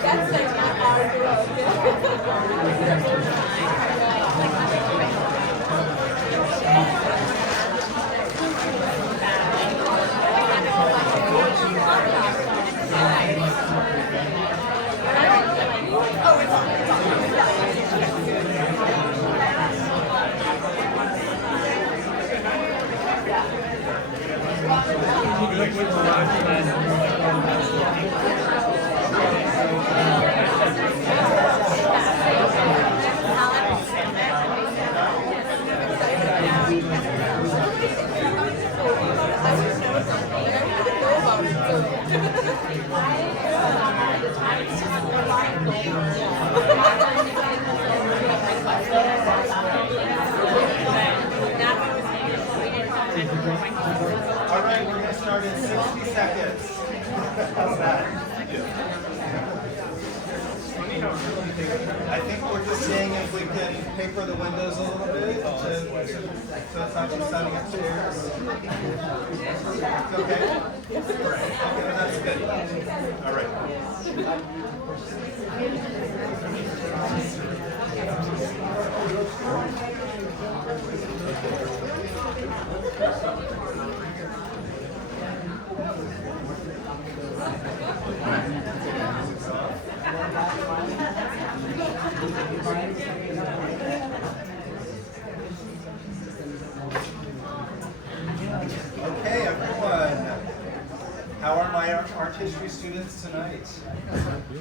That's like not hard All right, we're going to start in 60 seconds. How's that? I think we're just seeing if we can paper the windows a little bit so it's not just sounding upstairs. It's okay? Okay, that's good. All right. Okay, everyone. How are my art history students tonight?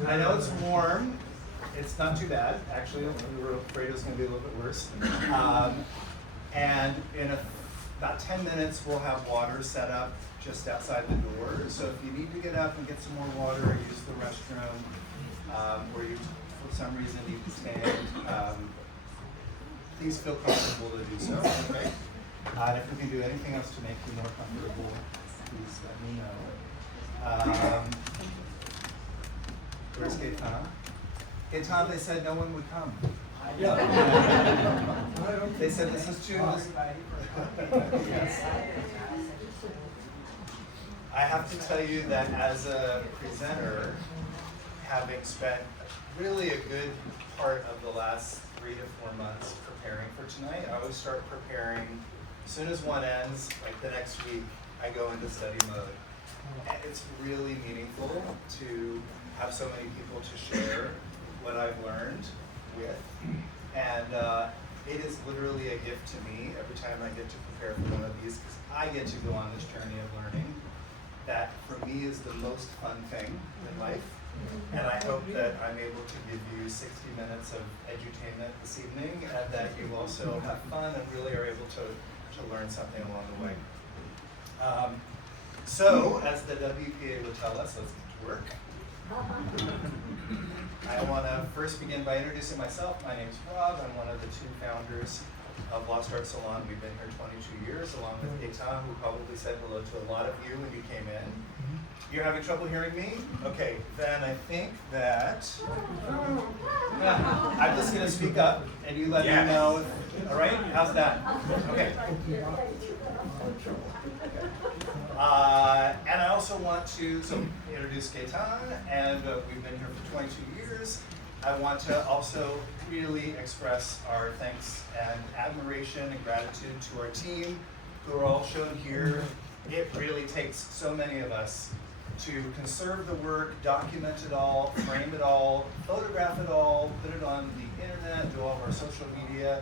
I know it's warm. It's not too bad, actually. We were afraid it was going to be a little bit worse. And in about 10 minutes, we'll have water set up just outside the door. So if you need to get up and get some more water or use the restroom, or you, for some reason, need to stand, please feel comfortable to do so. Okay? And if we can do anything else to make you more comfortable, please let me know. Where's Gaetan? Gaetan, they said no one would come. They said this is too. Yes. I have to tell you that as a presenter, having spent really a good part of the last 3 to 4 months preparing for tonight, I always start preparing as soon as one ends, like the next week, I go into study mode. And it's really meaningful to have so many people to share what I've learned with. And it is literally a gift to me every time I get to prepare for one of these, because I get to go on this journey of learning. That for me is the most fun thing in life. And I hope that I'm able to give you 60 minutes of edutainment this evening, and that you also have fun and really are able to learn something along the way. So, as the WPA would tell us, let's get to work. I want to first begin by introducing myself. My name's Rob. I'm one of the 2 founders of Lost Art Salon. We've been here 22 years, along with Gaetan, who probably said hello to a lot of you when you came in. You're having trouble hearing me? Okay, then I think that I'm just going to speak up, and you let me know. All right? How's that? Okay. And I also want to introduce Gaetan, and we've been here for 22 years. I want to also really express our thanks and admiration and gratitude to our team, who are all shown here. It really takes so many of us to conserve the work, document it all, frame it all, photograph it all, put it on the internet, do all of our social media.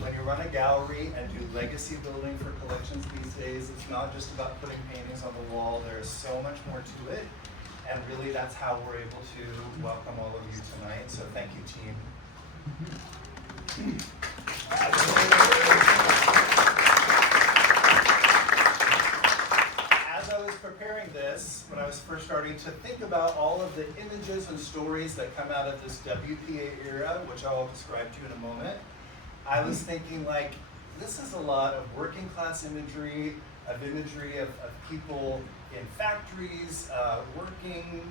When you run a gallery and do legacy building for collections these days, it's not just about putting paintings on the wall. There's so much more to it. And really, that's how we're able to welcome all of you tonight. So thank you, team. As I was preparing this, when I was first starting to think about all of the images and stories that come out of this WPA era, which I'll describe to you in a moment, I was thinking like, this is a lot of working class imagery, of people in factories, working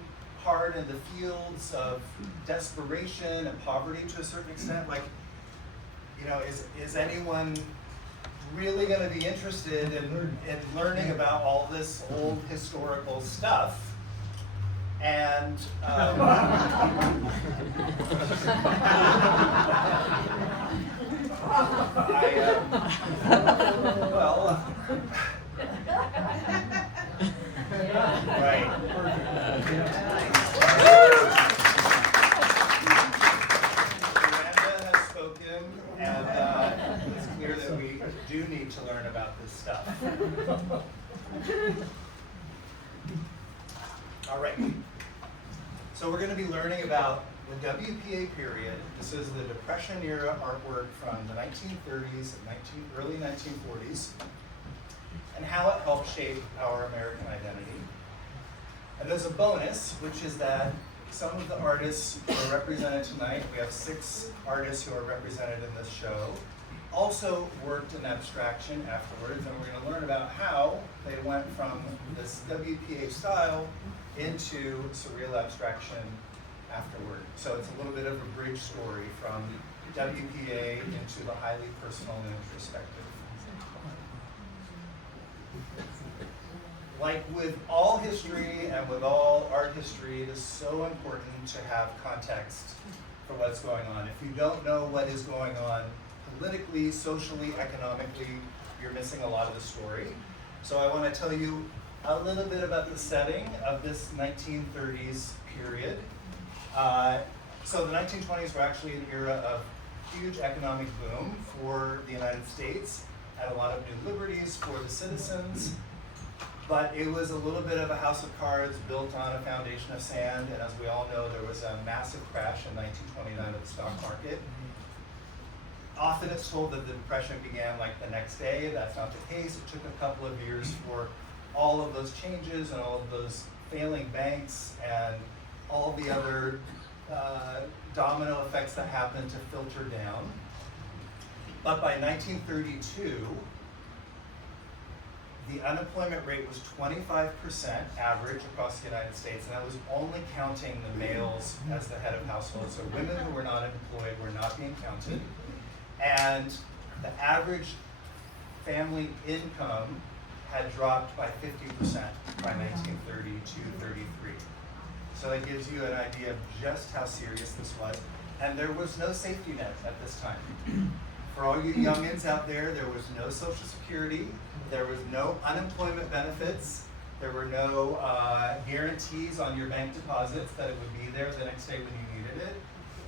hard in the fields of desperation and poverty to a certain extent. Like, you know, is anyone really going to be interested in learning about all this old historical stuff? And right. Amanda has spoken, and it's clear that we do need to learn about this stuff. All right. So we're going to be learning about the WPA period. This is the Depression-Era artwork from the 1930s and early 1940s, and how it helped shape our American identity. And there's a bonus, which is that some of the artists who are represented tonight, we have 6 artists who are represented in this show, also worked in abstraction afterwards, and we're going to learn about how they went from this WPA style into surreal abstraction afterward. So it's a little bit of a bridge story from WPA into the highly personal and introspective. Like with all history and with all art history, it is so important to have context for what's going on. If you don't know what is going on politically, socially, economically, you're missing a lot of the story. So I want to tell you a little bit about the setting of this 1930s period. So the 1920s were actually an era of huge economic boom for the United States, and a lot of new liberties for the citizens. But it was a little bit of a house of cards built on a foundation of sand, and as we all know, there was a massive crash in 1929 of the stock market. Often it's told that the Depression began like the next day. That's not the case. It took a couple of years for all of those changes and all of those failing banks and all the other domino effects that happened to filter down. But by 1932, the unemployment rate was 25% average across the United States, and that was only counting the males as the head of households. So women who were not employed were not being counted. And the average family income had dropped by 50% by 1932-33. So that gives you an idea of just how serious this was. And there was no safety net at this time. For all you youngins out there was no Social Security, there was no unemployment benefits, there were no guarantees on your bank deposits that it would be there the next day when you needed it.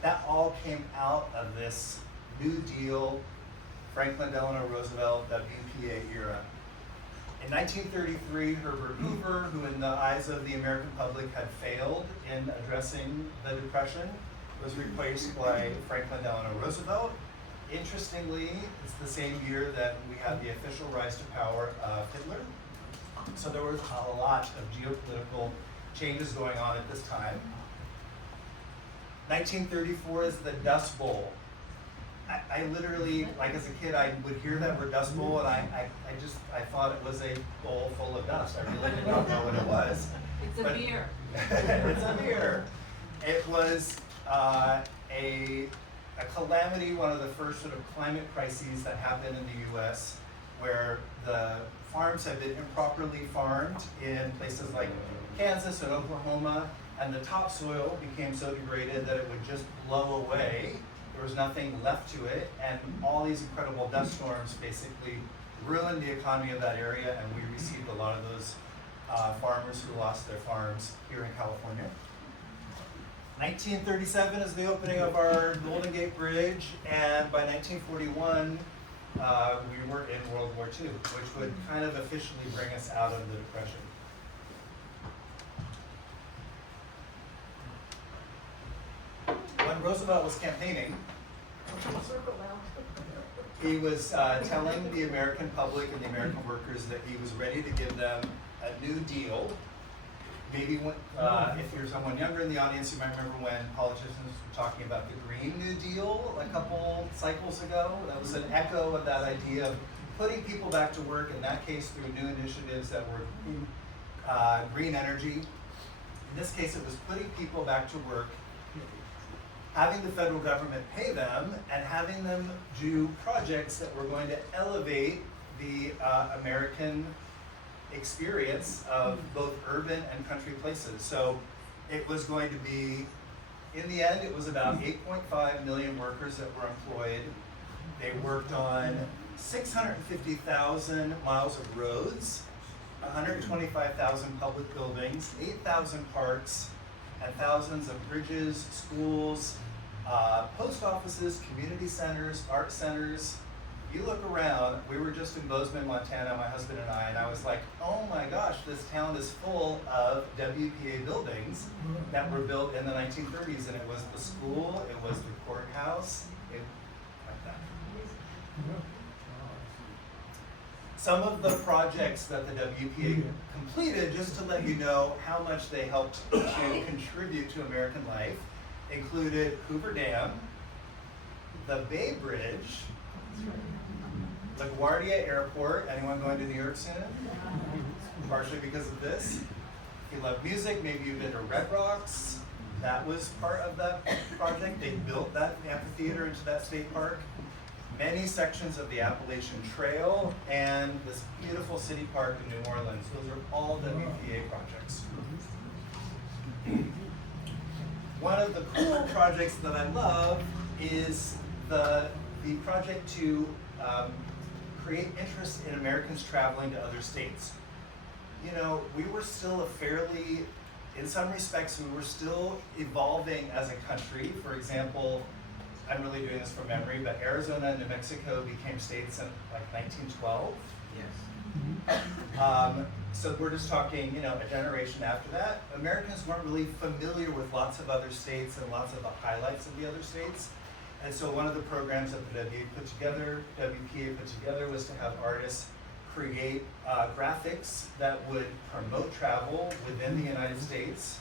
That all came out of this New Deal, Franklin Delano Roosevelt, WPA era. In 1933, Herbert Hoover, who in the eyes of the American public had failed in addressing the Depression, was replaced by Franklin Delano Roosevelt. Interestingly, it's the same year that we had the official rise to power of Hitler. So there was a lot of geopolitical changes going on at this time. 1934 is the Dust Bowl. I literally, like as a kid, I would hear that word Dust Bowl, and I thought it was a bowl full of dust. I really did not know what it was. It's a beer. It's a beer. It was a calamity, one of the first sort of climate crises that happened in the US, where the farms had been improperly farmed in places like Kansas and Oklahoma, and the topsoil became so degraded that it would just blow away. There was nothing left to it, and all these incredible dust storms basically ruined the economy of that area, and we received a lot of those farmers who lost their farms here in California. 1937 is the opening of our Golden Gate Bridge, and by 1941, we were in World War II, which would kind of officially bring us out of the Depression. When Roosevelt was campaigning, he was telling the American public and the American workers that he was ready to give them a new deal maybe when, if you're someone younger in the audience, you might remember when politicians were talking about the Green New Deal a couple cycles ago. That was an echo of that idea of putting people back to work, in that case through new initiatives that were green energy. In this case, it was putting people back to work, having the federal government pay them, and having them do projects that were going to elevate the American experience of both urban and country places. So it was going to be, in the end, it was about 8.5 million workers that were employed. They worked on 650,000 miles of roads, 125,000 public buildings, 8,000 parks, and thousands of bridges, schools, post offices, community centers, art centers. You look around, we were just in Bozeman, Montana, my husband and I was like, oh my gosh, this town is full of WPA buildings that were built in the 1930s, and it was the school, it was the courthouse, like that. Some of the projects that the WPA completed, just to let you know how much they helped to contribute to American life, included Hoover Dam, the Bay Bridge, LaGuardia Airport. Anyone going to New York soon? Partially because of this. If you love music, maybe you've been to Red Rocks. That was part of that project. They built that amphitheater into that state park. Many sections of the Appalachian Trail and this beautiful city park in New Orleans. Those are all WPA projects. One of the cool projects that I love is the project to create interest in Americans traveling to other states. You know, we were still in some respects, we were still evolving as a country. For example, I'm really doing this from memory, but Arizona and New Mexico became states in like 1912. Yes. So we're just talking, a generation after that. Americans weren't really familiar with lots of other states and lots of the highlights of the other states. And so one of the programs that the WPA put together was to have artists create graphics that would promote travel within the United States.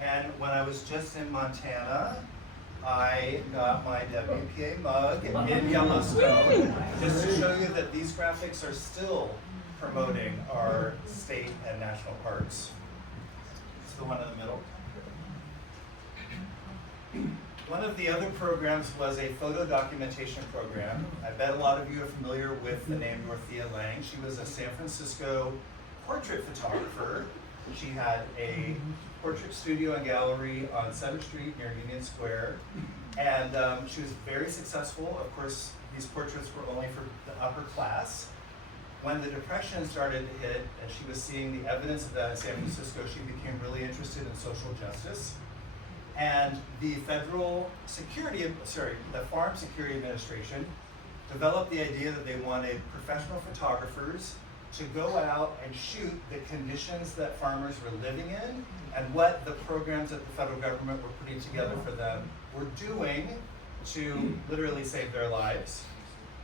And when I was just in Montana, I got my WPA mug in Yellowstone, just to show you that these graphics are still promoting our state and national parks. It's the one in the middle. One of the other programs was a photo documentation program. I bet a lot of you are familiar with the name Dorothea Lange. She was a San Francisco portrait photographer. She had a portrait studio and gallery on 7th Street near Union Square. And she was very successful. Of course, these portraits were only for the upper class. When the Depression started to hit and she was seeing the evidence of that in San Francisco, she became really interested in social justice. And the the Farm Security Administration developed the idea that they wanted professional photographers to go out and shoot the conditions that farmers were living in and what the programs that the federal government were putting together for them were doing to literally save their lives.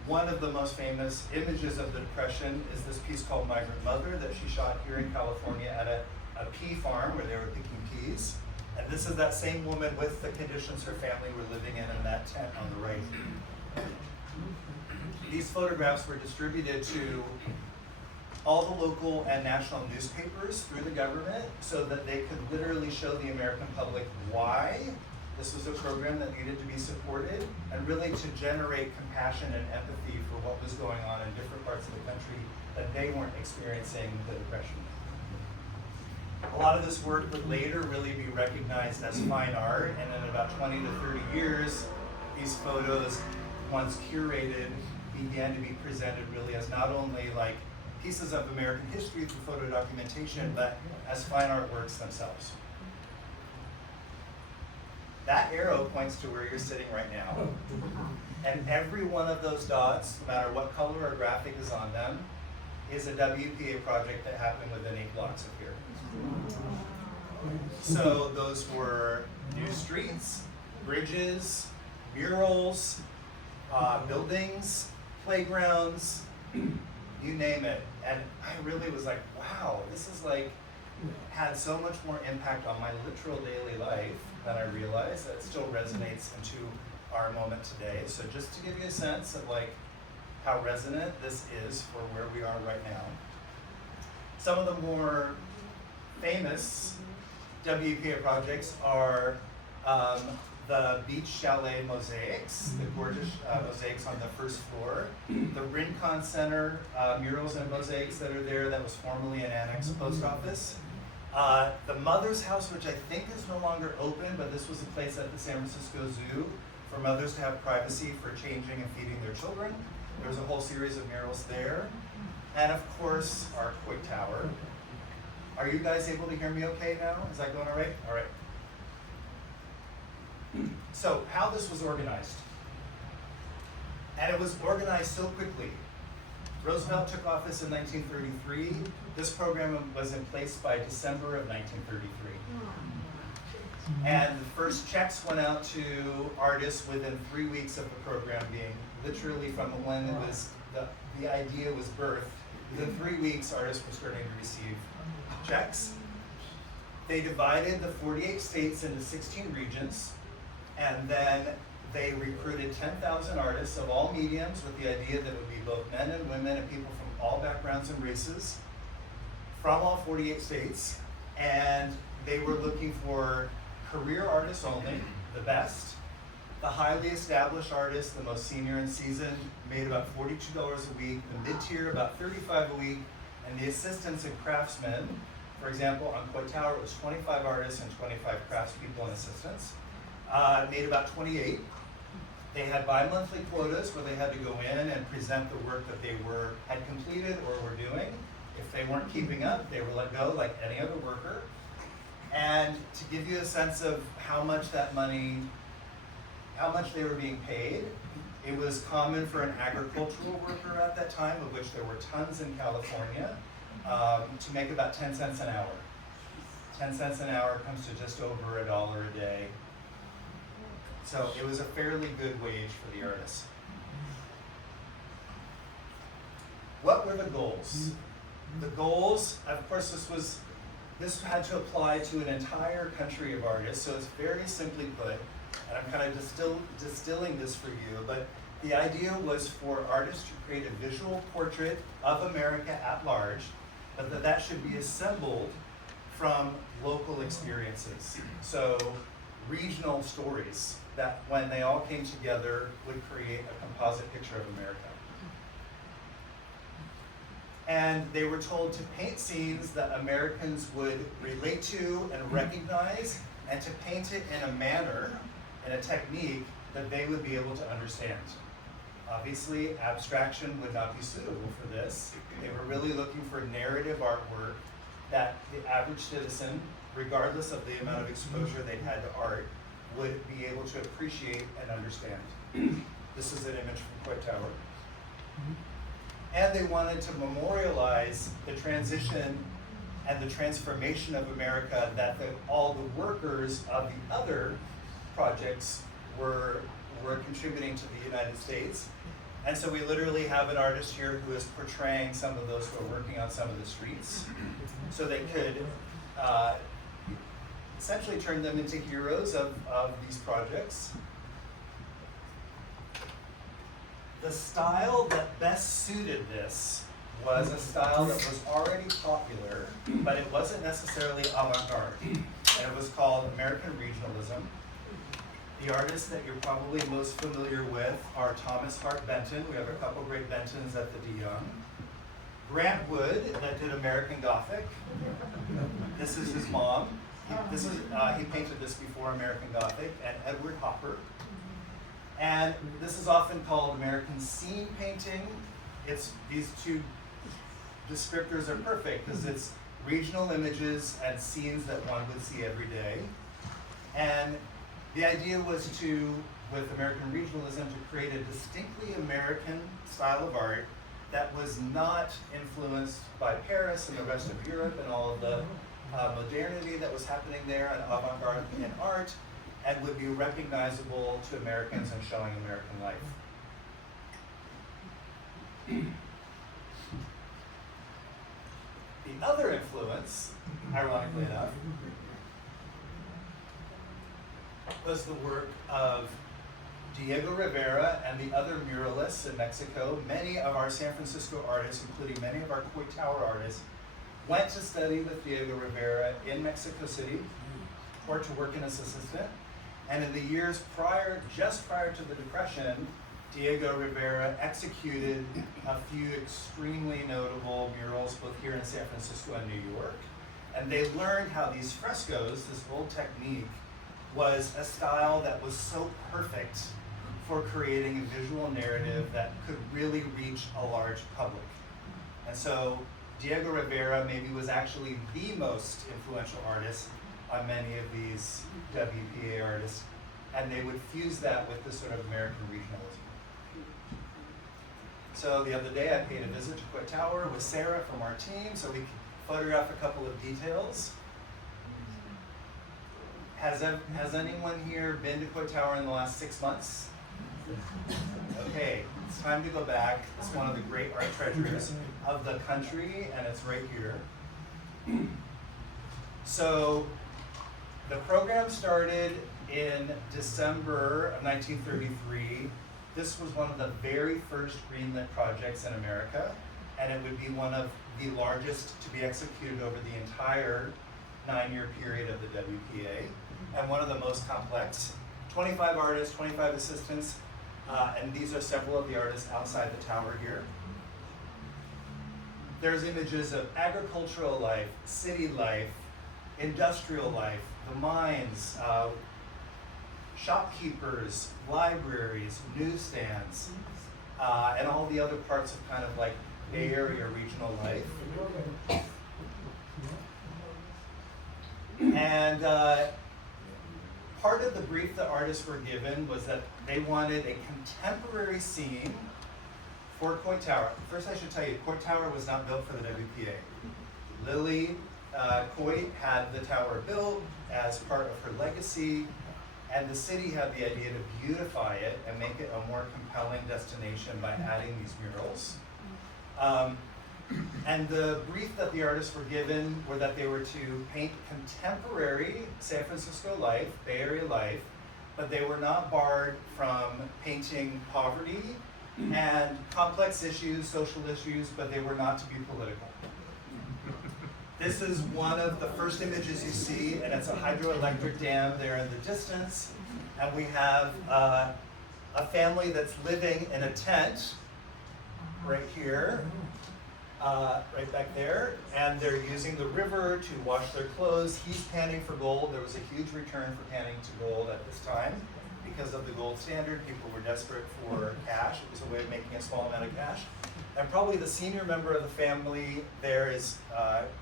One of the most famous images of the Depression is this piece called Migrant Mother that she shot here in California at a pea farm where they were picking peas. And this is that same woman with the conditions her family were living in that tent on the right. These photographs were distributed to all the local and national newspapers through the government so that they could literally show the American public why this was a program that needed to be supported, and really to generate compassion and empathy for what was going on in different parts of the country that they weren't experiencing the Depression. A lot of this work would later really be recognized as fine art, and in about 20 to 30 years, these photos, once curated, began to be presented really as not only like pieces of American history through photo documentation, but as fine art works themselves. That arrow points to where you're sitting right now. And every one of those dots, no matter what color or graphic is on them, is a WPA project that happened within 8 blocks of here. So those were new streets, bridges, murals, buildings, playgrounds, you name it. And I really was like, wow, this is like had so much more impact on my literal daily life than I realized. That still resonates into our moment today. So just to give you a sense of like how resonant this is for where we are right now. Some of the more famous WPA projects are the beach chalet mosaics, the gorgeous mosaics on the first floor, the Rincon Center murals and mosaics that are there that was formerly an annex post office, the Mother's House, which I think is no longer open, but this was a place at the San Francisco Zoo for mothers to have privacy for changing and feeding their children. There was a whole series of murals there. And of course, our Coit Tower. Are you guys able to hear me okay now? Is that going all right? All right. So how this was organized. And it was organized so quickly. Roosevelt took office in 1933. This program was in place by December of 1933. And the first checks went out to artists within 3 weeks of the program being literally from when it was the idea was birthed. Within 3 weeks, artists were starting to receive checks. They divided the 48 states into 16 regions, and then they recruited 10,000 artists of all mediums with the idea that it would be both men and women and people from all backgrounds and races from all 48 states. And they were looking for career artists only, the best. The highly established artists, the most senior and seasoned, made about $42 a week. The mid-tier, about $35 a week. And the assistants and craftsmen, for example, on Coit Tower, it was 25 artists and 25 craftspeople and assistants, made about 28. They had bi-monthly quotas where they had to go in and present the work that they had completed or were doing. If they weren't keeping up, they were let go like any other worker. And to give you a sense of how much that money, how much they were being paid, it was common for an agricultural worker at that time, of which there were tons in California, to make about 10 cents an hour. 10 cents an hour comes to just over $1 a day. So it was a fairly good wage for the artists. What were the goals? The goals, of course, this had to apply to an entire country of artists, so it's very simply put, and I'm kind of distilling this for you, but the idea was for artists to create a visual portrait of America at large, but that should be assembled from local experiences. So regional stories that when they all came together would create a composite picture of America. And they were told to paint scenes that Americans would relate to and recognize, and to paint it in a manner, in a technique, that they would be able to understand. Obviously, abstraction would not be suitable for this. They were really looking for narrative artwork that the average citizen, regardless of the amount of exposure they'd had to art, would be able to appreciate and understand. This is an image from Coit Tower. And they wanted to memorialize the transition and the transformation of America that all the workers of the other projects were contributing to the United States. And so we literally have an artist here who is portraying some of those who are working on some of the streets. So they could essentially turn them into heroes of these projects. The style that best suited this was a style that was already popular, but it wasn't necessarily avant-garde. And it was called American Regionalism. The artists that you're probably most familiar with are Thomas Hart Benton. We have a couple great Bentons at the De Young. Grant Wood, that did American Gothic. This is his mom. He painted this before American Gothic. And Edward Hopper. And this is often called American scene painting. These two descriptors are perfect because it's regional images and scenes that one would see every day. And the idea was with American regionalism, to create a distinctly American style of art that was not influenced by Paris and the rest of Europe and all of the modernity that was happening there and avant-garde in art, and would be recognizable to Americans and showing American life. The other influence, ironically enough, was the work of Diego Rivera and the other muralists in Mexico. Many of our San Francisco artists, including many of our Coit Tower artists, went to study with Diego Rivera in Mexico City or to work in as assistant. And in the years prior, just prior to the Depression, Diego Rivera executed a few extremely notable murals both here in San Francisco and New York. And they learned how these frescoes, this old technique, was a style that was so perfect for creating a visual narrative that could really reach a large public. And so Diego Rivera maybe was actually the most influential artist on many of these WPA artists, and they would fuse that with this sort of American regionalism. So the other day I paid a visit to Coit Tower with Sarah from our team so we could photograph a couple of details. Has anyone here been to Coit Tower in the last 6 months? Okay, it's time to go back. It's one of the great art treasures of the country, and it's right here. So the program started in December of 1933. This was one of the very first greenlit projects in America, and it would be one of the largest to be executed over the entire 9-year period of the WPA, and one of the most complex. 25 artists, 25 assistants, and these are several of the artists outside the tower here. There's images of agricultural life, city life, industrial life, the mines, shopkeepers, libraries, newsstands, and all the other parts of kind of like Bay Area regional life. And part of the brief the artists were given was that they wanted a contemporary scene for Coit Tower. First, I should tell you, Coit Tower was not built for the WPA. Lily Coit had the tower built as part of her legacy, and the city had the idea to beautify it and make it a more compelling destination by adding these murals. And the brief that the artists were given were that they were to paint contemporary San Francisco life, Bay Area life, but they were not barred from painting poverty and complex issues, social issues, but they were not to be political. This is one of the first images you see, and it's a hydroelectric dam there in the distance. And we have a family that's living in a tent right here, right back there, and they're using the river to wash their clothes. He's panning for gold. There was a huge return for panning to gold at this time because of the gold standard. People were desperate for cash. It was a way of making a small amount of cash. And probably the senior member of the family there is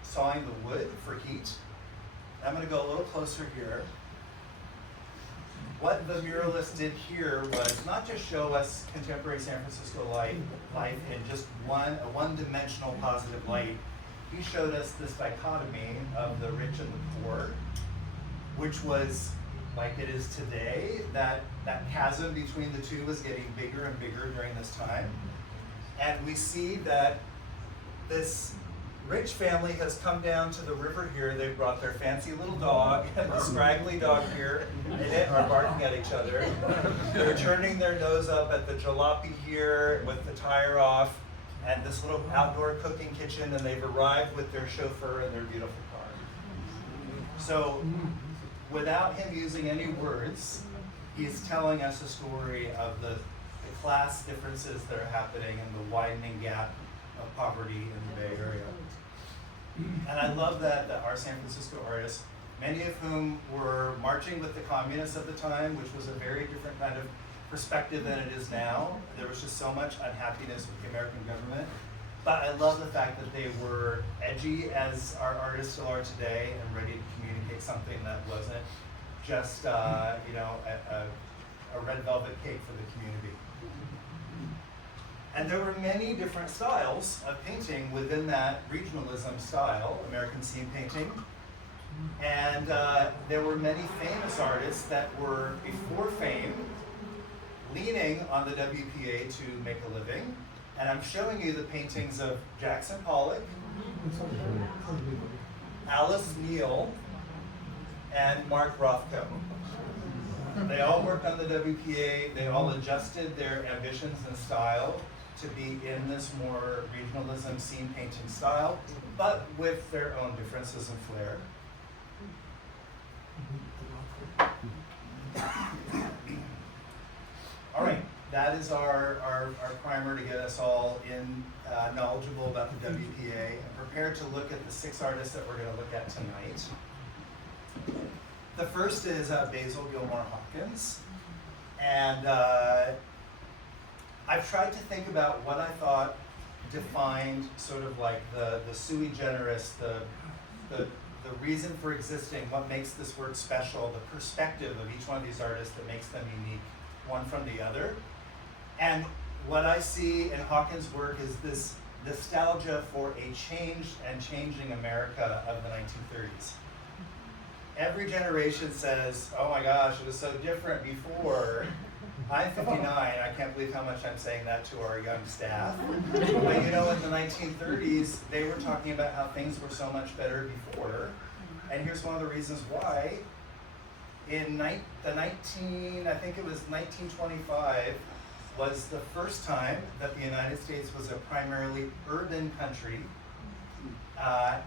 sawing the wood for heat. I'm going to go a little closer here. What the muralist did here was not just show us contemporary San Francisco life in just a one-dimensional positive light. He showed us this dichotomy of the rich and the poor, which was like it is today. That chasm between the two was getting bigger and bigger during this time. And we see that this rich family has come down to the river here. They've brought their fancy little dog, and the scraggly dog here, and are barking at each other. They're turning their nose up at the jalopy here with the tire off, and this little outdoor cooking kitchen, and they've arrived with their chauffeur and their beautiful car. So, without him using any words, he's telling us a story of the class differences that are happening and the widening gap of poverty in the Bay Area. And I love that our San Francisco artists, many of whom were marching with the communists at the time, which was a very different kind of perspective than it is now. There was just so much unhappiness with the American government. But I love the fact that they were edgy, as our artists still are today, and ready to communicate something that wasn't just a red velvet cake for the community. And there were many different styles of painting within that regionalism style, American scene painting. And there were many famous artists that were, before fame, leaning on the WPA to make a living. And I'm showing you the paintings of Jackson Pollock, Alice Neal, and Mark Rothko. They all worked on the WPA. They all adjusted their ambitions and style to be in this more regionalism scene painting style, but with their own differences and flair. All right, that is our primer to get us all in knowledgeable about the WPA and prepared to look at the 6 artists that we're going to look at tonight. The first is Basil Hawkins, and I've tried to think about what I thought defined sort of like the sui generis, the reason for existing, what makes this work special, the perspective of each one of these artists that makes them unique, one from the other. And what I see in Hawkins' work is this nostalgia for a changed and changing America of the 1930s. Every generation says, oh my gosh, it was so different before. I'm 59, I can't believe how much I'm saying that to our young staff. But you know, in the 1930s, they were talking about how things were so much better before. And here's one of the reasons why. In I think it was 1925, was the first time that the United States was a primarily urban country.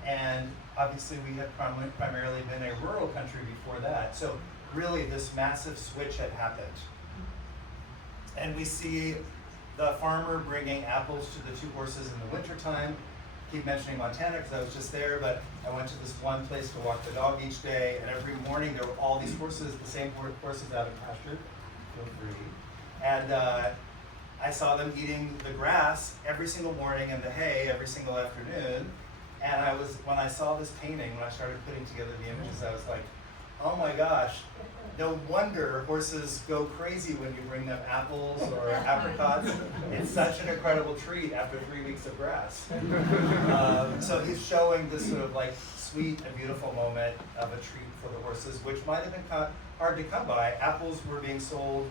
And obviously we had primarily been a rural country before that. So really this massive switch had happened. And we see the farmer bringing apples to the 2 horses in the wintertime. Keep mentioning Montana because I was just there, but I went to this one place to walk the dog each day, and every morning there were all these horses, the same horses out of pasture, feel free. And I saw them eating the grass every single morning and the hay every single afternoon. And when I saw this painting, when I started putting together the images, I was like, oh my gosh, no wonder horses go crazy when you bring them apples or apricots. It's such an incredible treat after 3 weeks of grass. So he's showing this sort of like sweet and beautiful moment of a treat for the horses, which might have been hard to come by. Apples were being sold.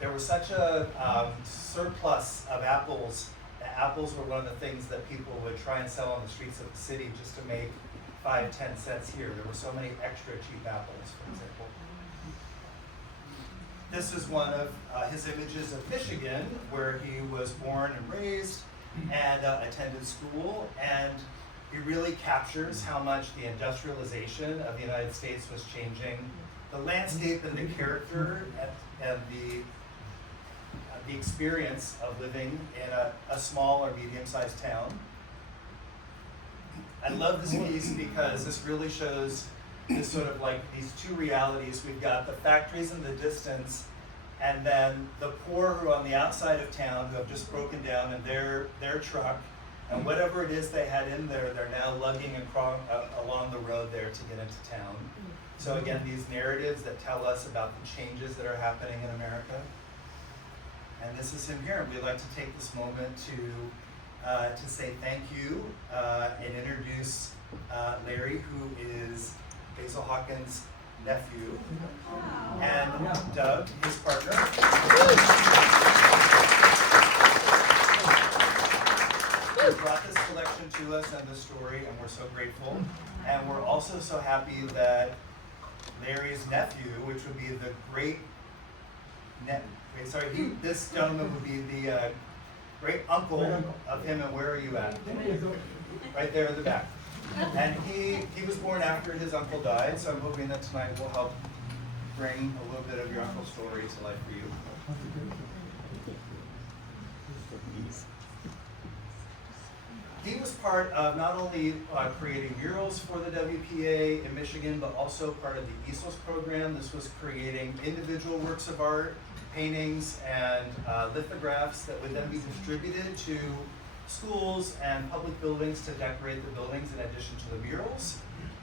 There was such a surplus of apples. The apples were one of the things that people would try and sell on the streets of the city just to make 5-10 cents here. There were so many extra cheap apples, for example. This is one of his images of Michigan, where he was born and raised and attended school. And he really captures how much the industrialization of the United States was changing the landscape and the character and the experience of living in a small or medium-sized town. I love this piece because this really shows this sort of like these 2 realities. We've got the factories in the distance, and then the poor who are on the outside of town who have just broken down in their truck, and whatever it is they had in there, they're now lugging along the road there to get into town. So again, these narratives that tell us about the changes that are happening in America. And this is him here. We'd like to take this moment to say thank you and introduce Larry, who is Basil Hawkins' nephew, and Doug, his partner. He brought this collection to us and the story, and we're so grateful. And we're also so happy that Larry's nephew, which would be the this gentleman would be the great uncle of him. And where are you at? Right there in the back. And he was born after his uncle died, so I'm hoping that tonight will help bring a little bit of your uncle's story to life for you. He was part of not only creating murals for the WPA in Michigan, but also part of the ESOS program. This was creating individual works of art, paintings, and lithographs that would then be distributed to schools and public buildings to decorate the buildings in addition to the murals.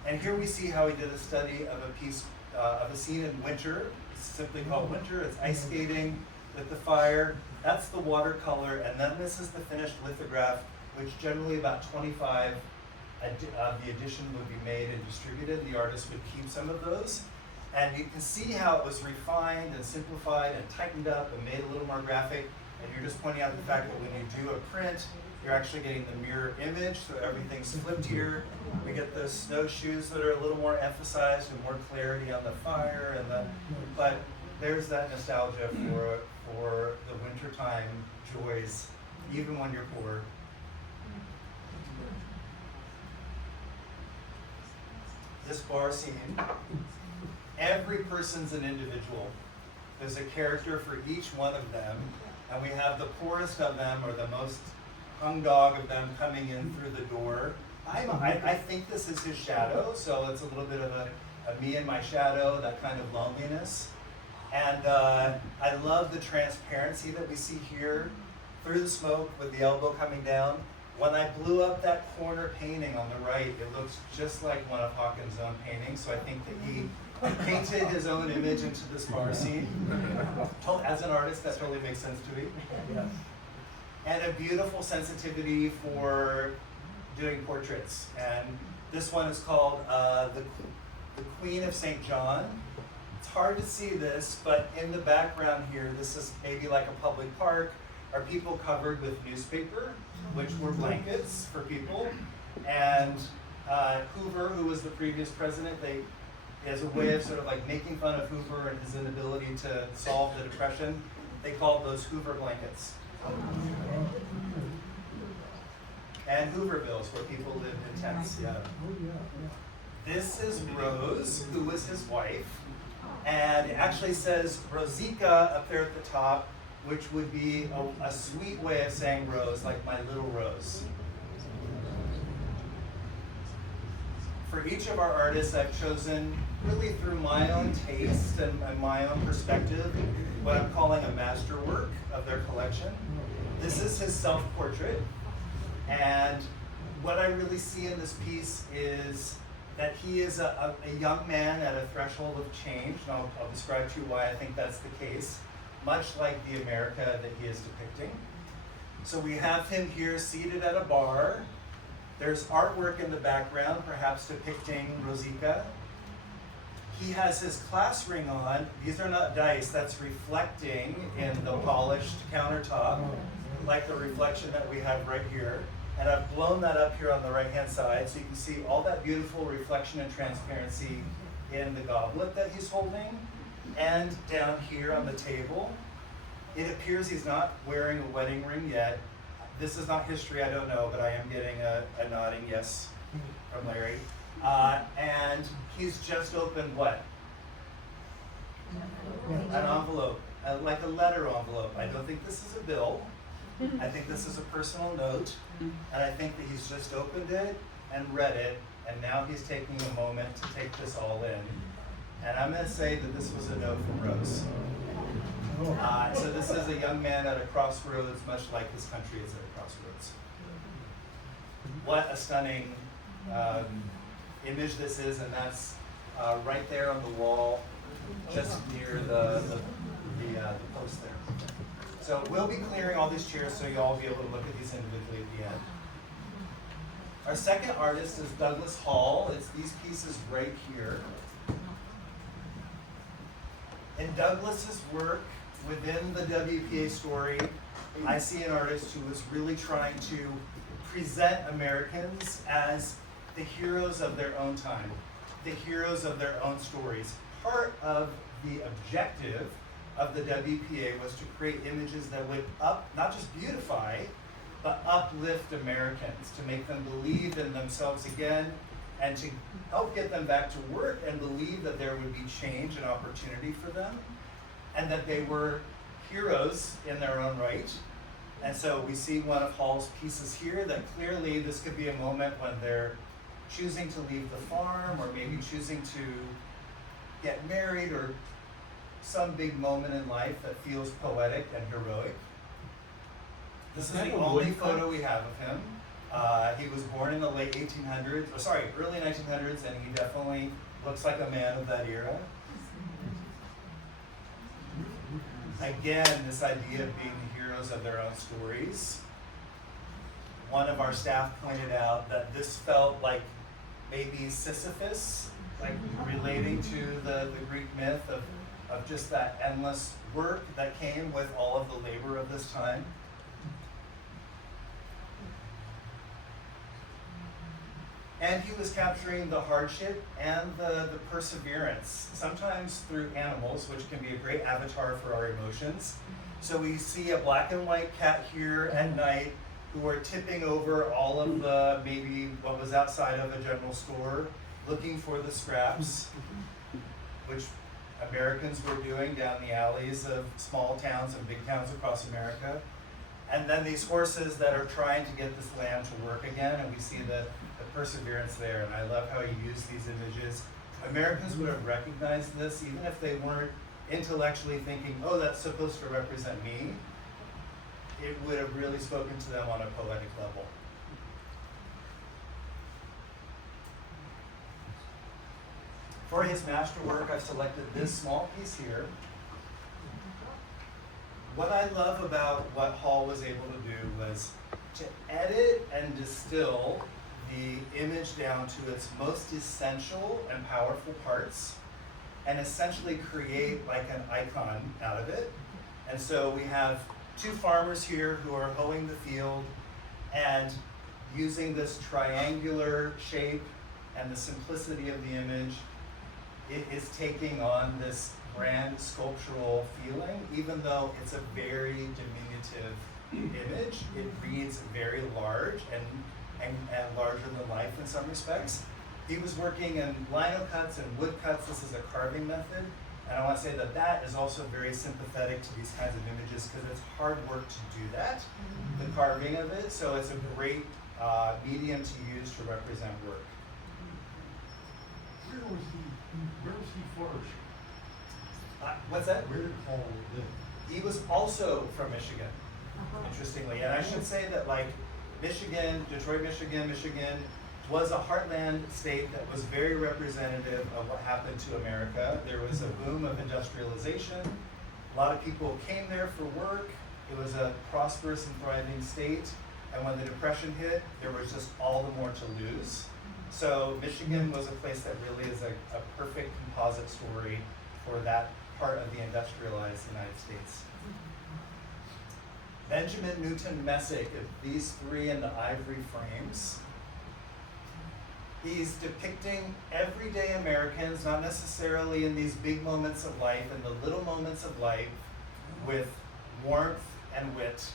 And here we see how he did a study of a piece of a scene in winter. It's simply called Winter. It's ice skating with the fire. That's the watercolor, and then this is the finished lithograph, which generally about 25 of the edition would be made and distributed. The artist would keep some of those. And you can see how it was refined and simplified and tightened up and made a little more graphic. And you're just pointing out the fact that when you do a print, you're actually getting the mirror image, so everything's flipped here. We get those snowshoes that are a little more emphasized and more clarity on the fire, but there's that nostalgia for the wintertime joys, even when you're poor. This bar scene, every person's an individual. There's a character for each one of them, and we have the poorest of them, or the most hung dog of them, coming in through the door. I think this is his shadow, so it's a little bit of a me and my shadow, that kind of loneliness. And I love the transparency that we see here through the smoke with the elbow coming down. When I blew up that corner painting on the right, it looks just like one of Hawkins' own paintings, so I think that he painted his own image into this bar scene. As an artist, that totally makes sense to me. And a beautiful sensitivity for doing portraits. And this one is called the Queen of St. John. It's hard to see this, but in the background here, this is maybe like a public park, are people covered with newspaper, which were blankets for people. And Hoover, who was the previous president, as a way of sort of like making fun of Hoover and his inability to solve the Depression, they called those Hoover blankets. And Hoovervilles, where people lived in tents. Yeah. This is Rose, who was his wife, and it actually says Rosica up there at the top, which would be a sweet way of saying rose, like my little rose. For each of our artists, I've chosen, really through my own taste and my own perspective, what I'm calling a masterwork of their collection. This is his self-portrait, and what I really see in this piece is that he is a young man at a threshold of change, and I'll describe to you why I think that's the case, much like the America that he is depicting. So we have him here seated at a bar. There's artwork in the background, perhaps depicting Rosica. He has his class ring on. These are not dice, that's reflecting in the polished countertop, like the reflection that we have right here. And I've blown that up here on the right-hand side, so you can see all that beautiful reflection and transparency in the goblet that he's holding, and down here on the table. It appears he's not wearing a wedding ring yet. This is not history, I don't know, but I am getting a nodding yes from Larry. And he's just opened what? An envelope, like a letter envelope. I don't think this is a bill. I think this is a personal note, and I think that he's just opened it and read it, and now he's taking a moment to take this all in. And I'm going to say that this was a note from Rose. So this is a young man at a crossroads, much like this country is at a crossroads. What a stunning image this is, and that's right there on the wall, just near the post there. So we'll be clearing all these chairs so you'll all be able to look at these individually at the end. Our second artist is Douglas Hall. It's these pieces right here. In Douglas's work within the WPA story, I see an artist who was really trying to present Americans as the heroes of their own time, the heroes of their own stories. Part of the objective of the WPA was to create images that would not just beautify, but uplift Americans, to make them believe in themselves again, and to help get them back to work and believe that there would be change and opportunity for them, and that they were heroes in their own right. And so we see one of Hall's pieces here that clearly this could be a moment when they're choosing to leave the farm, or maybe choosing to get married, or some big moment in life that feels poetic and heroic. This is the only photo we have of him. He was born in the late 1800s, early 1900s, and he definitely looks like a man of that era. Again, this idea of being the heroes of their own stories. One of our staff pointed out that this felt like maybe Sisyphus, like relating to the Greek myth of of just that endless work that came with all of the labor of this time. And he was capturing the hardship and the perseverance, sometimes through animals, which can be a great avatar for our emotions. So we see a black and white cat here at night who are tipping over all of the, maybe what was outside of a general store, looking for the scraps, which Americans were doing down the alleys of small towns and big towns across America. And then these horses that are trying to get this land to work again, and we see the perseverance there, and I love how he used these images. Americans would have recognized this even if they weren't intellectually thinking, oh, that's supposed to represent me. It would have really spoken to them on a poetic level. For his masterwork, I've selected this small piece here. What I love about what Hall was able to do was to edit and distill the image down to its most essential and powerful parts and essentially create like an icon out of it. And so we have two farmers here who are hoeing the field and using this triangular shape and the simplicity of the image, it is taking on this grand sculptural feeling, even though it's a very diminutive image. It reads very large and larger than life in some respects. He was working in lino cuts and wood cuts. This is a carving method. And I want to say that that is also very sympathetic to these kinds of images because it's hard work to do that, the carving of it. So it's a great medium to use to represent work. Where was he flourishing? What's that? Where did Hall live? He was also from Michigan, interestingly. And I should say that like Michigan, Detroit, Michigan was a heartland state that was very representative of what happened to America. There was a boom of industrialization. A lot of people came there for work. It was a prosperous and thriving state. And when the Depression hit, there was just all the more to lose. So Michigan was a place that really is a perfect composite story for that part of the industrialized United States. Benjamin Newton Messick, these three in the ivory frames. He's depicting everyday Americans, not necessarily in these big moments of life, in the little moments of life, with warmth and wit.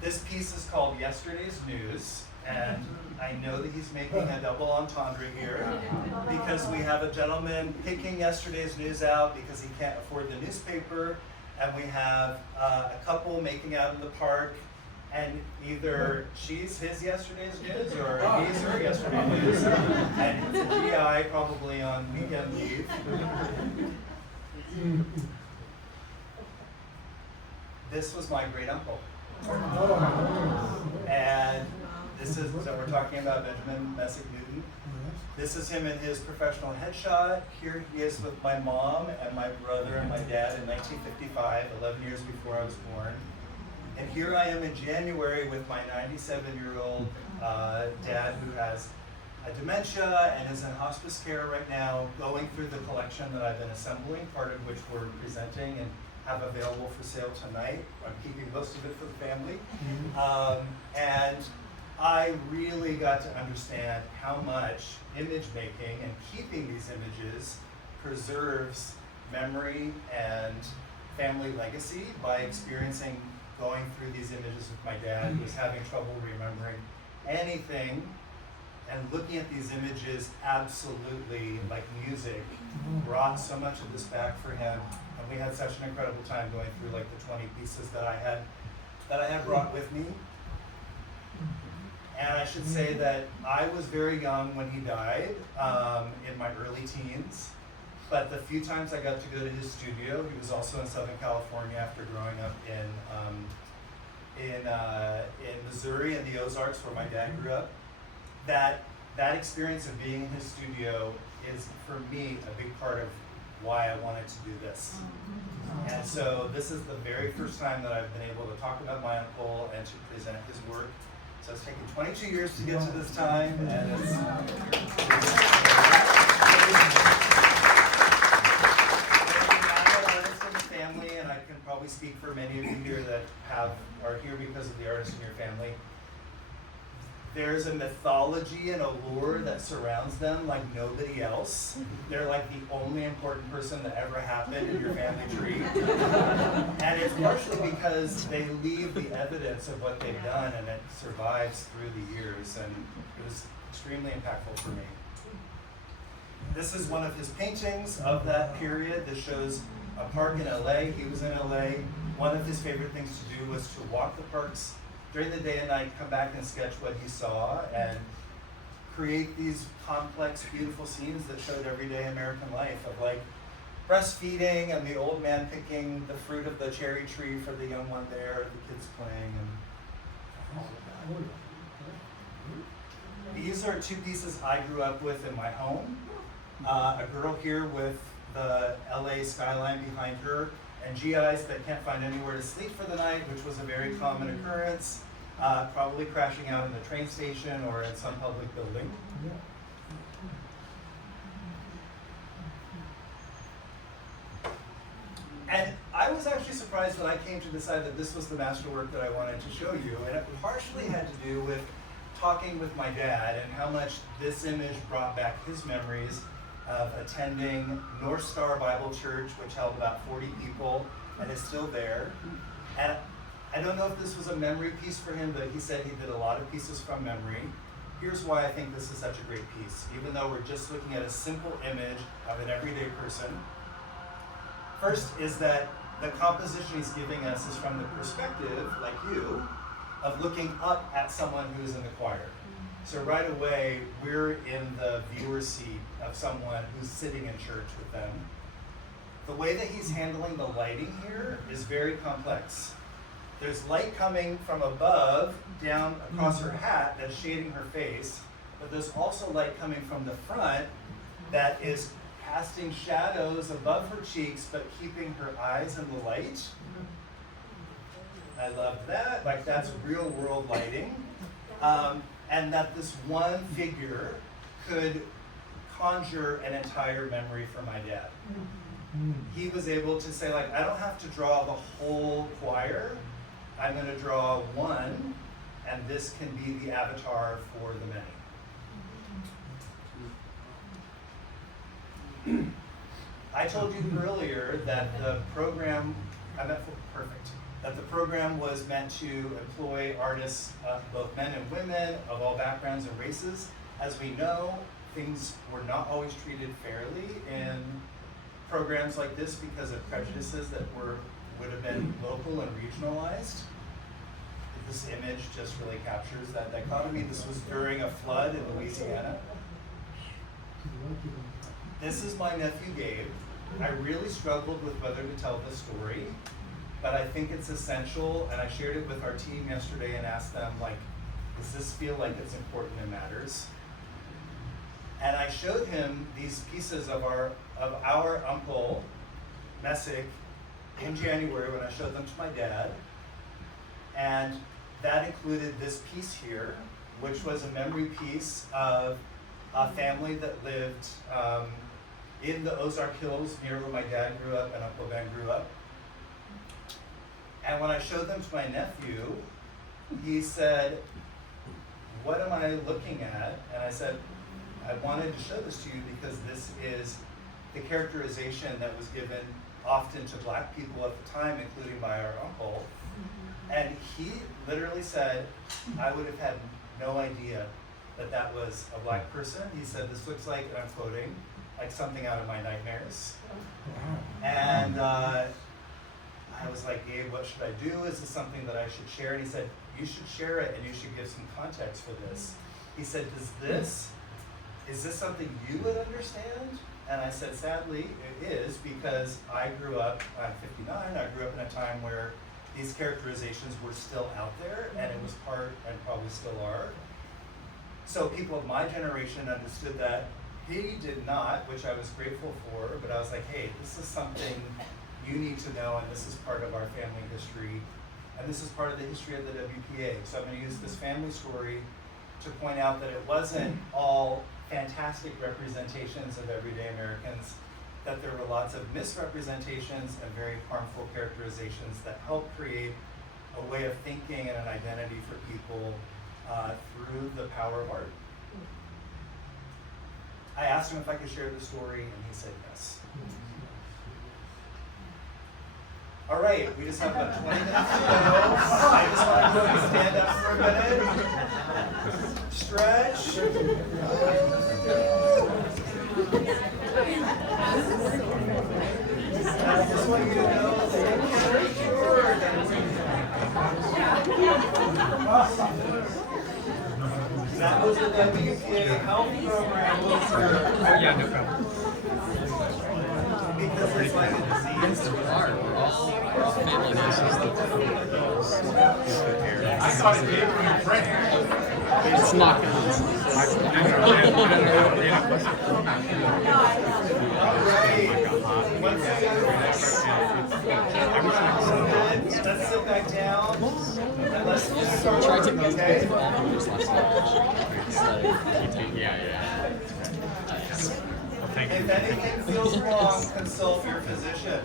This piece is called Yesterday's News, and I know that he's making a double entendre here because we have a gentleman picking yesterday's news out because he can't afford the newspaper, and we have a couple making out in the park, and either she's his yesterday's news or he's her yesterday's news, and it's a GI probably on weekend leave. This was my great uncle. And this is, so we're talking about Benjamin Messick Newton. This is him in his professional headshot. Here he is with my mom and my brother and my dad in 1955, 11 years before I was born. And here I am in January with my 97-year-old dad who has a dementia and is in hospice care right now, going through the collection that I've been assembling, part of which we're presenting and have available for sale tonight. I'm keeping most of it for the family. And I really got to understand how much image making and keeping these images preserves memory and family legacy by experiencing going through these images with my dad, who was having trouble remembering anything, and looking at these images absolutely like music brought so much of this back for him. And we had such an incredible time going through like the 20 pieces that I had brought with me. And I should say that I was very young when he died, in my early teens. But the few times I got to go to his studio, he was also in Southern California after growing up in Missouri and the Ozarks, where my dad grew up. That experience of being in his studio is, for me, a big part of why I wanted to do this. And so this is the very first time that I've been able to talk about my uncle and to present his work. So it's taken 22 years to get to this time, and it's probably speak for many of you here that are here because of the artist in your family. There's a mythology and allure that surrounds them like nobody else. They're like the only important person that ever happened in your family tree. And it's partially because they leave the evidence of what they've done and it survives through the years, and it was extremely impactful for me. This is one of his paintings of that period. This shows a park in LA. He was in LA. One of his favorite things to do was to walk the parks during the day and night, come back and sketch what he saw and create these complex, beautiful scenes that showed everyday American life of like breastfeeding and the old man picking the fruit of the cherry tree for the young one there, the kids playing. And these are two pieces I grew up with in my home. A girl here with the LA skyline behind her, and GIs that can't find anywhere to sleep for the night, which was a very common occurrence, probably crashing out in the train station or in some public building. And I was actually surprised when I came to decide that this was the masterwork that I wanted to show you, and it partially had to do with talking with my dad and how much this image brought back his memories of attending North Star Bible Church, which held about 40 people and is still there. And I don't know if this was a memory piece for him, but he said he did a lot of pieces from memory. Here's why I think this is such a great piece, even though we're just looking at a simple image of an everyday person. First is that the composition he's giving us is from the perspective, like you, of looking up at someone who's in the choir. So right away, we're in the viewer seat of someone who's sitting in church with them. The way that he's handling the lighting here is very complex. There's light coming from above down across her hat that's shading her face, but there's also light coming from the front that is casting shadows above her cheeks, but keeping her eyes in the light. I love that, like that's real world lighting. And that this one figure could conjure an entire memory for my dad. He was able to say, like, I don't have to draw the whole choir. I'm going to draw one, and this can be the avatar for the many. I told you earlier that the program, that the program was meant to employ artists, both men and women, of all backgrounds and races. As we know, things were not always treated fairly in programs like this because of prejudices that would have been local and regionalized. This image just really captures that dichotomy. This was during a flood in Louisiana. This is my nephew Gabe. I really struggled with whether to tell this story, but I think it's essential, and I shared it with our team yesterday and asked them, like, does this feel like it's important and matters? And I showed him these pieces of our uncle, Messick, in January when I showed them to my dad. And that included this piece here, which was a memory piece of a family that lived in the Ozark Hills near where my dad grew up and Uncle Ben grew up. And when I showed them to my nephew, he said, what am I looking at? And I said, I wanted to show this to you because this is the characterization that was given often to black people at the time, including by our uncle. And he literally said, I would have had no idea that that was a black person. He said, this looks like, and I'm quoting, like something out of my nightmares. And I was like, Gabe, what should I do? Is this something that I should share? And he said, you should share it and you should give some context for this. He said, is this something you would understand? And I said, sadly, it is, because I grew up, I'm 59, I grew up in a time where these characterizations were still out there, and it was part, and probably still are. So people of my generation understood that. He did not, which I was grateful for, but I was like, hey, this is something you need to know, and this is part of our family history, and this is part of the history of the WPA. So I'm going to use this family story to point out that it wasn't all fantastic representations of everyday Americans. that there were lots of misrepresentations and very harmful characterizations that help create a way of thinking and an identity for people through the power of art. I asked him if I could share the story, and he said yes. All right, we just have about 20 minutes to go. I just want to go and stand up for a minute. Stretch. I just want you to know that was a WPA health program. Yeah, no problem. Because it's like a disease. I thought it came from your friend. It's not. Let's sit back down and let's start Try to working, take okay? Yeah. If anything feels wrong, consult your physician.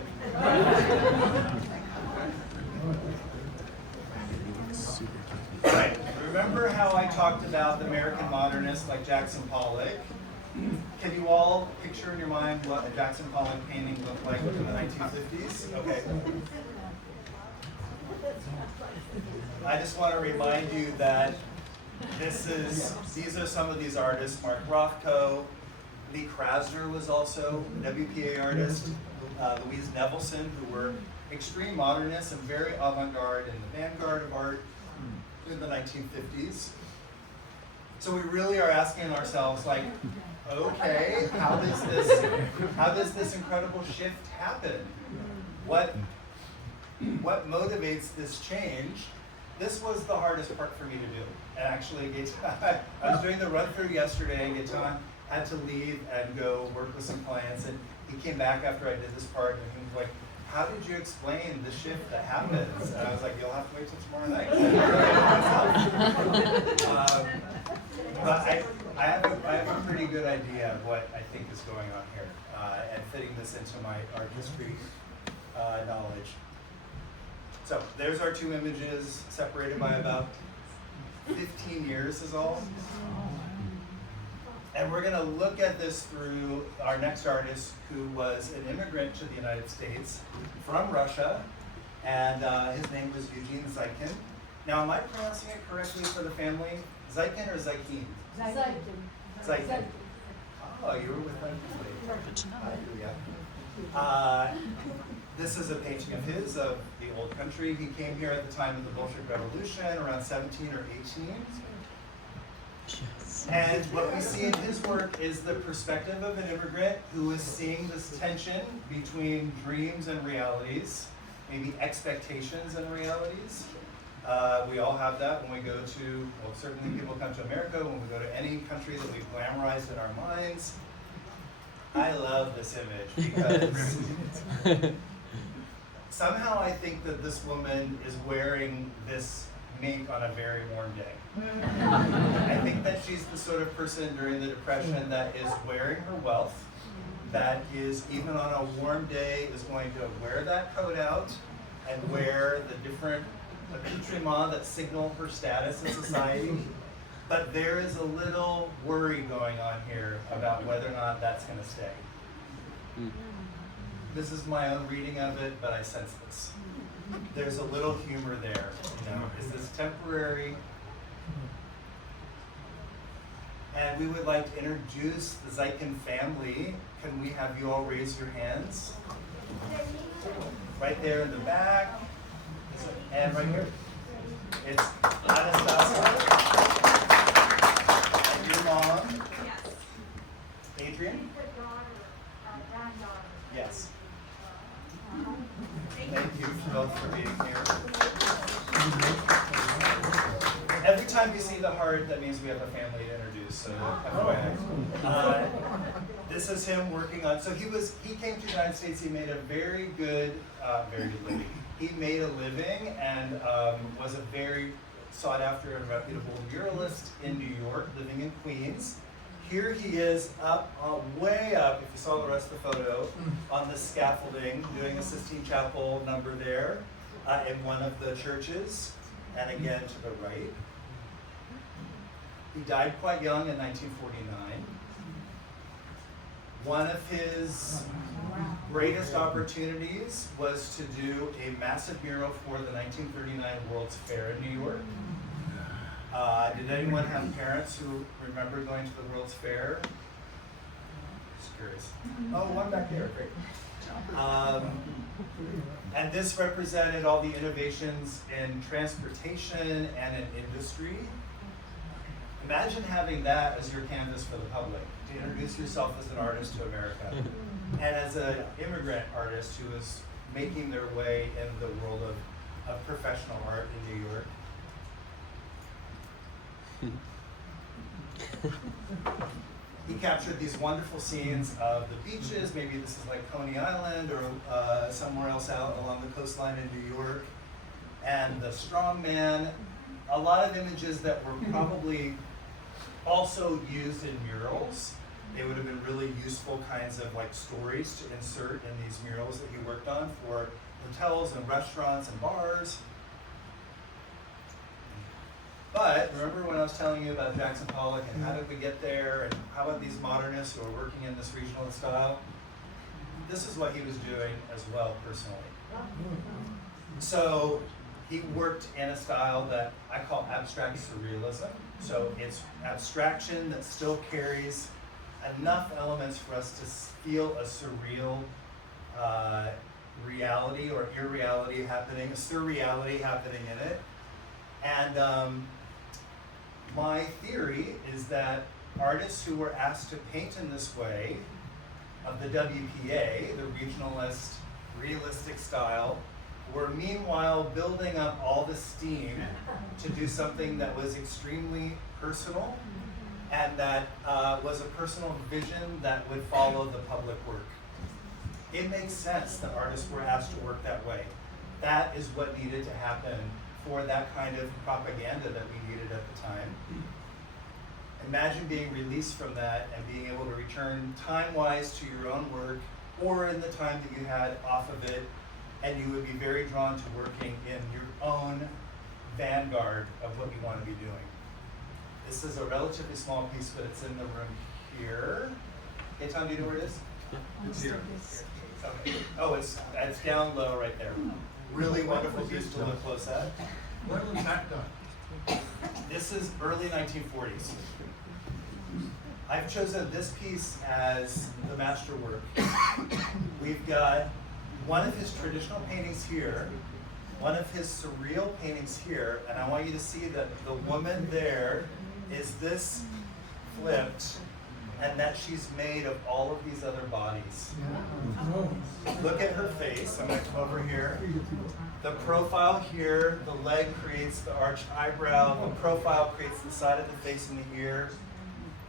All right, remember how I talked about the American modernists like Jackson Pollock? Can you all picture in your mind what a Jackson Pollock painting looked like in the 1950s? Okay. I just want to remind you that these are some of these artists. Mark Rothko, Lee Krasner was also a WPA artist, Louise Nevelson, who were extreme modernists and very avant-garde and the vanguard of art in the 1950s. So we really are asking ourselves, like, okay, how does this incredible shift happen? What motivates this change? This was the hardest part for me to do. And actually, I was doing the run-through yesterday, and Gaetan had to leave and go work with some clients, and he came back after I did this part, and he was like, how did you explain the shift that happens? And I was like, you'll have to wait till tomorrow night. But I have a pretty good idea of what I think is going on here, and fitting this into my art history knowledge. So there's our two images, separated by about 15 years is all. And we're gonna look at this through our next artist, who was an immigrant to the United States from Russia, and his name was Eugene Zaikine. Now, am I pronouncing it correctly for the family? Zaikine or Zaikine? Zaikine. Oh, you were with them. This is a painting of his, of the old country. He came here at the time of the Bolshevik Revolution, around 17 or 18. Yes. And what we see in his work is the perspective of an immigrant who is seeing this tension between dreams and realities, maybe expectations and realities. We all have that when we go to, well, certainly people come to America, when we go to any country that we've glamorized in our minds. I love this image because somehow I think that this woman is wearing this mink on a very warm day. I think that she's the sort of person during the Depression that is wearing her wealth, that is, even on a warm day, is going to wear that coat out and wear the different accoutrements that signal her status in society. But there is a little worry going on here about whether or not that's going to stay. This is my own reading of it, but I sense this. There's a little humor there. Is this temporary? And we would like to introduce the Zaikine family. Can we have you all raise your hands? Right there in the back. And right here. It's Anastasia. And your mom. Yes. Adrian? Yes. Thank you both for being here. Every time you see the heart, that means we have a family to introduce. So FYI. This is him working on. So he came to the United States. He made a very good living. He made a living and was a very sought after and reputable muralist in New York, living in Queens. Here he is up, way up, if you saw the rest of the photo, on the scaffolding, doing a Sistine Chapel number there in one of the churches, and again to the right. He died quite young in 1949. One of his greatest opportunities was to do a massive mural for the 1939 World's Fair in New York. Did anyone have parents who remember going to the World's Fair? Just curious. Oh, one back there, great. And this represented all the innovations in transportation and in industry. Imagine having that as your canvas for the public, to introduce yourself as an artist to America, and as an immigrant artist who is making their way in the world of professional art in New York. He captured these wonderful scenes of the beaches. Maybe this is like Coney Island or somewhere else out along the coastline in New York. And the strongman, a lot of images that were probably also used in murals. They would have been really useful kinds of like stories to insert in these murals that he worked on for hotels and restaurants and bars. But remember when I was telling you about Jackson Pollock and how did we get there, and how about these modernists who are working in this regional style? This is what he was doing as well personally. So he worked in a style that I call abstract surrealism. So it's abstraction that still carries enough elements for us to feel a surreal reality or irreality happening, a surreality happening in it. And my theory is that artists who were asked to paint in this way of the WPA, the regionalist, realistic style, were meanwhile building up all the steam to do something that was extremely personal and that was a personal vision that would follow the public work. It makes sense that artists were asked to work that way. That is what needed to happen for that kind of propaganda that we needed at the time. Imagine being released from that and being able to return time-wise to your own work or in the time that you had off of it, and you would be very drawn to working in your own vanguard of what you want to be doing. This is a relatively small piece, but it's in the room here. Hey Tom, do you know where it is? It's here. Okay. Oh, it's down low right there. Really wonderful piece to look close at. When was that done? This is early 1940s. I've chosen this piece as the masterwork. We've got one of his traditional paintings here, one of his surreal paintings here, and I want you to see that the woman there is this flipped, and that she's made of all of these other bodies. Look at her face. I'm going to come over here. The profile here, the leg creates the arched eyebrow. The profile creates the side of the face and the ear.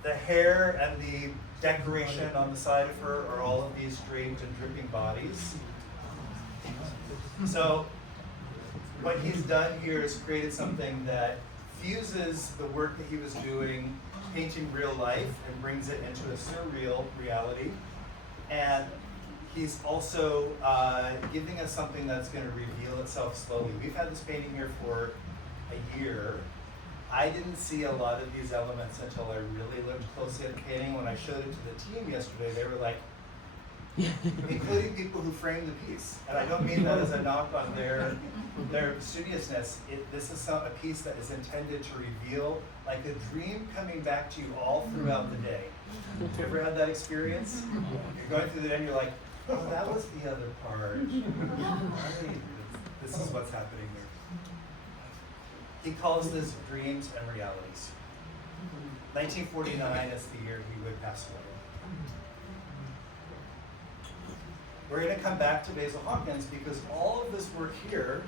The hair and the decoration on the side of her are all of these draped and dripping bodies. So what he's done here is created something that fuses the work that he was doing, painting real life, and brings it into a surreal reality. And he's also giving us something that's going to reveal itself slowly. We've had this painting here for a year. I didn't see a lot of these elements until I really looked closely at the painting. When I showed it to the team yesterday, they were like, including people who framed the piece. And I don't mean that as a knock on their studiousness. This is a piece that is intended to reveal like a dream coming back to you all throughout the day. Have you ever had that experience? You're going through the day and you're like, oh, that was the other part. Right. This is what's happening here. He calls this dreams and realities. 1949 is the year he would pass away. We're going to come back to Basil Hawkins because all of this work here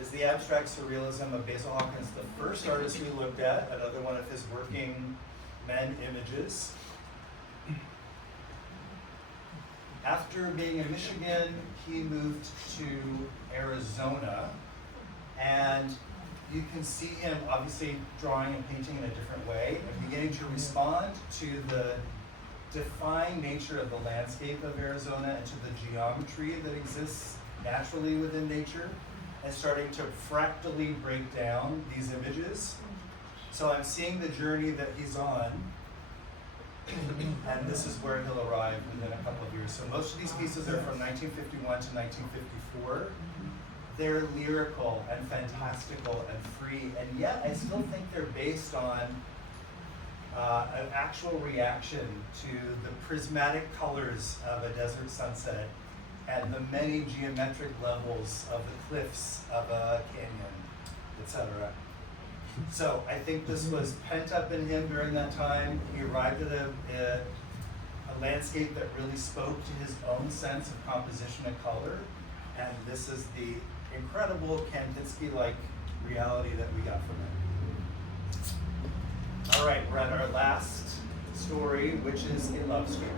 is the abstract surrealism of Basil Hawkins, the first artist we looked at, another one of his working men images. After being in Michigan, he moved to Arizona, and you can see him obviously drawing and painting in a different way and beginning to respond to the defined nature of the landscape of Arizona and to the geometry that exists naturally within nature, and starting to fractally break down these images. So I'm seeing the journey that he's on, and this is where he'll arrive within a couple of years. So most of these pieces are from 1951 to 1954. They're lyrical and fantastical and free, and yet I still think they're based on an actual reaction to the prismatic colors of a desert sunset and the many geometric levels of the cliffs of a canyon, etc. So I think this was pent up in him during that time. He arrived at a landscape that really spoke to his own sense of composition and color, and this is the incredible Kandinsky-like reality that we got from him. All right, we're at our last story, which is a love story.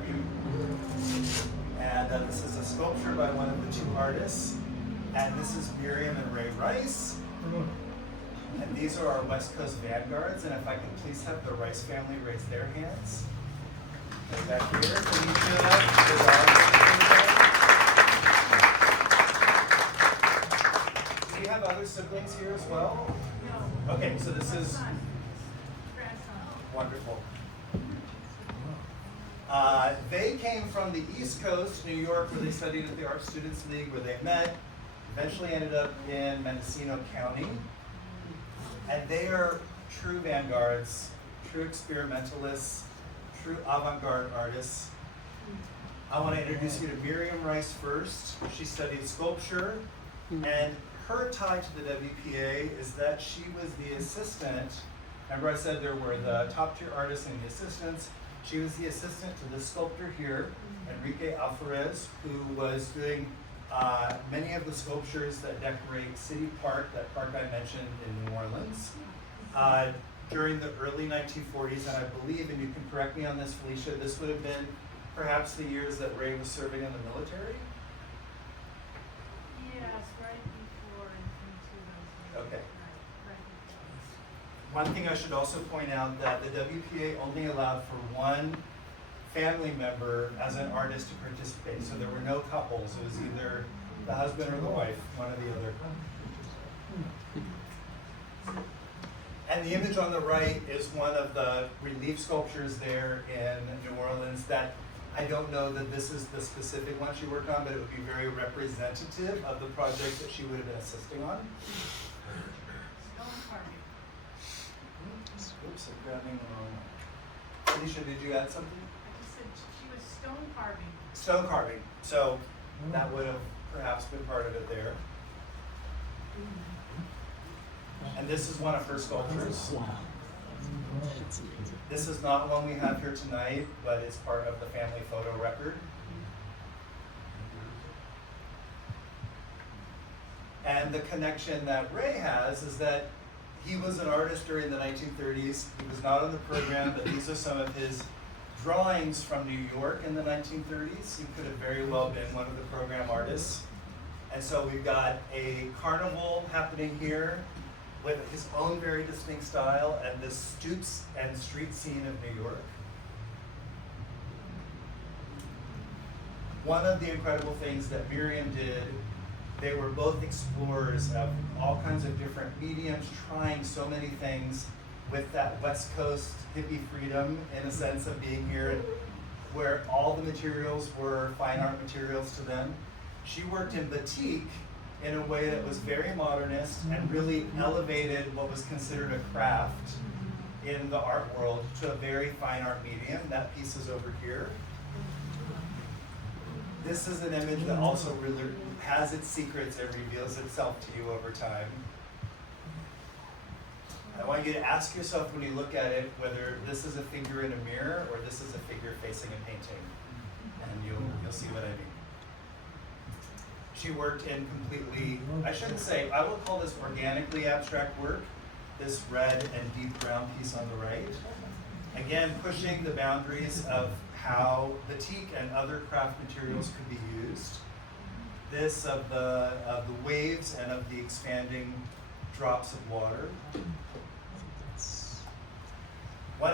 And this is a sculpture by one of the two artists. And this is Miriam and Ray Rice. And these are our West Coast vanguards. And if I can please have the Rice family raise their hands. Right back here. Can you do that? Do you have other siblings here as well? No. Okay, so this is wonderful. They came from the East Coast, New York, where they studied at the Art Students League, where they met, eventually ended up in Mendocino County. And they are true vanguards, true experimentalists, true avant-garde artists. I want to introduce you to Miriam Rice first. She studied sculpture, and her tie to the WPA is that she was the assistant. Remember I said there were the top tier artists and the assistants. She was the assistant to this sculptor here, Enrique Alvarez, who was doing many of the sculptures that decorate City Park, that park I mentioned in New Orleans, during the early 1940s. And I believe, and you can correct me on this, Felicia, this would have been perhaps the years that Ray was serving in the military? Yes, right before and into those. Okay. Right. One thing I should also point out that the WPA only allowed for one family member as an artist to participate. So there were no couples. It was either the husband or the wife, one or the other. And the image on the right is one of the relief sculptures there in New Orleans that I don't know that this is the specific one she worked on, but it would be very representative of the project that she would have been assisting on. Stone carving. Oops, I'm grabbing the wrong one. Alicia, did you add something? I just said she was stone carving. Stone carving. So that would have perhaps been part of it there. And this is one of her sculptures. Wow. That's amazing. This is not one we have here tonight, but it's part of the family photo record. And the connection that Ray has is that he was an artist during the 1930s. He was not on the program, but these are some of his drawings from New York in the 1930s. He could have very well been one of the program artists. And so we've got a carnival happening here with his own very distinct style and the stoops and street scene of New York. One of the incredible things that Miriam did, they were both explorers of all kinds of different mediums, trying so many things with that West Coast hippie freedom in a sense of being here, where all the materials were fine art materials to them. She worked in batik in a way that was very modernist and really elevated what was considered a craft in the art world to a very fine art medium. That piece is over here. This is an image that also really has its secrets and reveals itself to you over time. I want you to ask yourself when you look at it whether this is a figure in a mirror or this is a figure facing a painting, and you'll see what I mean. She worked in completely, I shouldn't say, I will call this organically abstract work, this red and deep brown piece on the right. Again, pushing the boundaries of how batik and other craft materials could be used. This of the waves and of the expanding drops of water. One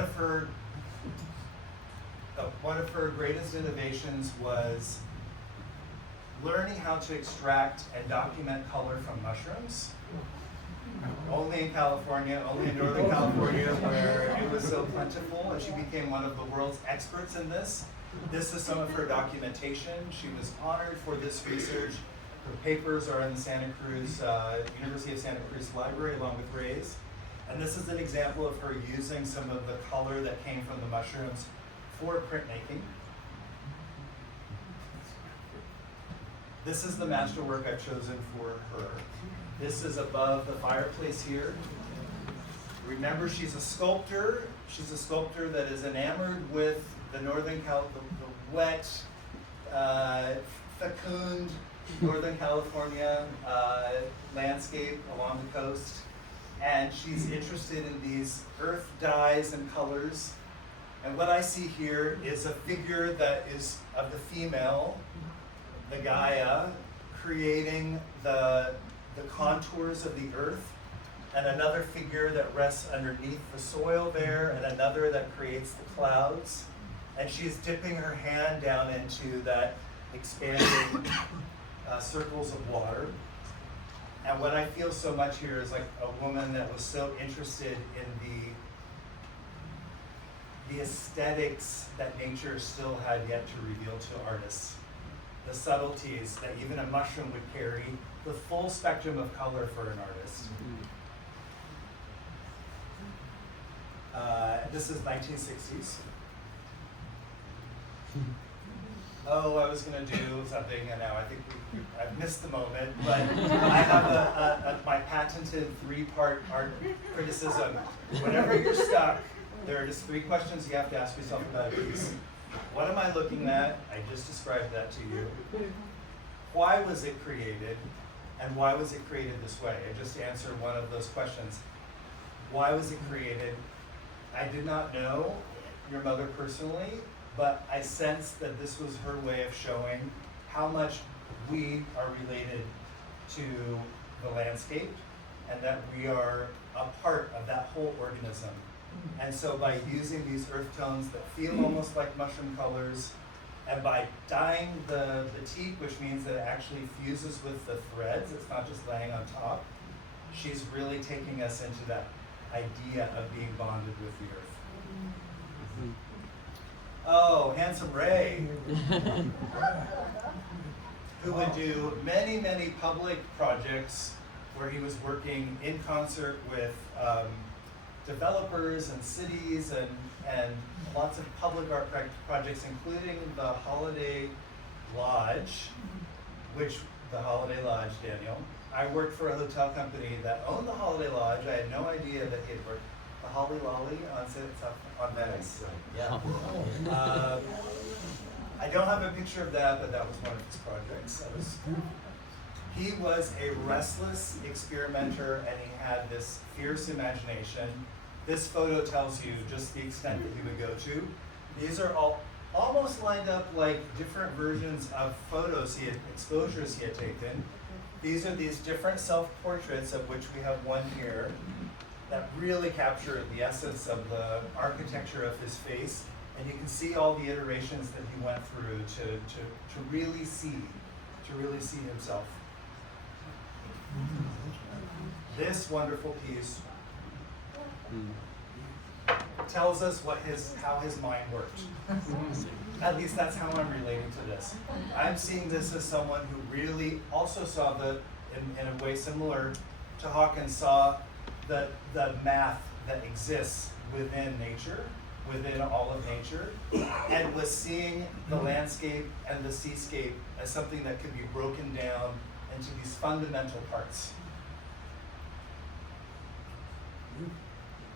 of her greatest innovations was learning how to extract and document color from mushrooms. Only in California, only in Northern California, where it was so plentiful, and she became one of the world's experts in this. This is some of her documentation. She was honored for this research. Her papers are in the Santa Cruz, University of Santa Cruz Library, along with Ray's. And this is an example of her using some of the color that came from the mushrooms for printmaking. This is the masterwork I've chosen for her. This is above the fireplace here. Remember, she's a sculptor. She's a sculptor that is enamored with the the wet, fecund Northern California landscape along the coast. And she's interested in these earth dyes and colors. And what I see here is a figure that is of the female, the Gaia, creating the contours of the earth, and another figure that rests underneath the soil there, and another that creates the clouds. And she's dipping her hand down into that expanding circles of water. And what I feel so much here is like a woman that was so interested in the aesthetics that nature still had yet to reveal to artists. The subtleties that even a mushroom would carry, the full spectrum of color for an artist. This is 1960s. Oh, I was going to do something, and now I think I've missed the moment, but I have my patented 3-part art criticism. Whenever you're stuck, there are just 3 questions you have to ask yourself about a piece. What am I looking at? I just described that to you. Why was it created? And why was it created this way? I just answered one of those questions. Why was it created? I did not know your mother personally, but I sensed that this was her way of showing how much we are related to the landscape, and that we are a part of that whole organism. And so by using these earth tones that feel almost like mushroom colors, and by dyeing the teak, which means that it actually fuses with the threads, it's not just laying on top, she's really taking us into that idea of being bonded with the earth. Oh, handsome Ray, who would do many, many public projects where he was working in concert with developers and cities and lots of public art projects, including the Holiday Lodge, Daniel. I worked for a hotel company that owned the Holiday Lodge. I had no idea that he had worked the Holly Lolly on Venice. Yeah. I don't have a picture of that, but that was one of his projects. He was a restless experimenter, and he had this fierce imagination. This photo tells you just the extent that he would go to. These are all almost lined up like different versions of exposures he had taken. These are these different self-portraits, of which we have one here, that really capture the essence of the architecture of his face. And you can see all the iterations that he went through to really see himself. This wonderful piece tells us how his mind worked. At least that's how I'm relating to this. I'm seeing this as someone who really also saw in a way similar to Hawkins, saw the math that exists within nature, within all of nature, and was seeing the landscape and the seascape as something that could be broken down into these fundamental parts.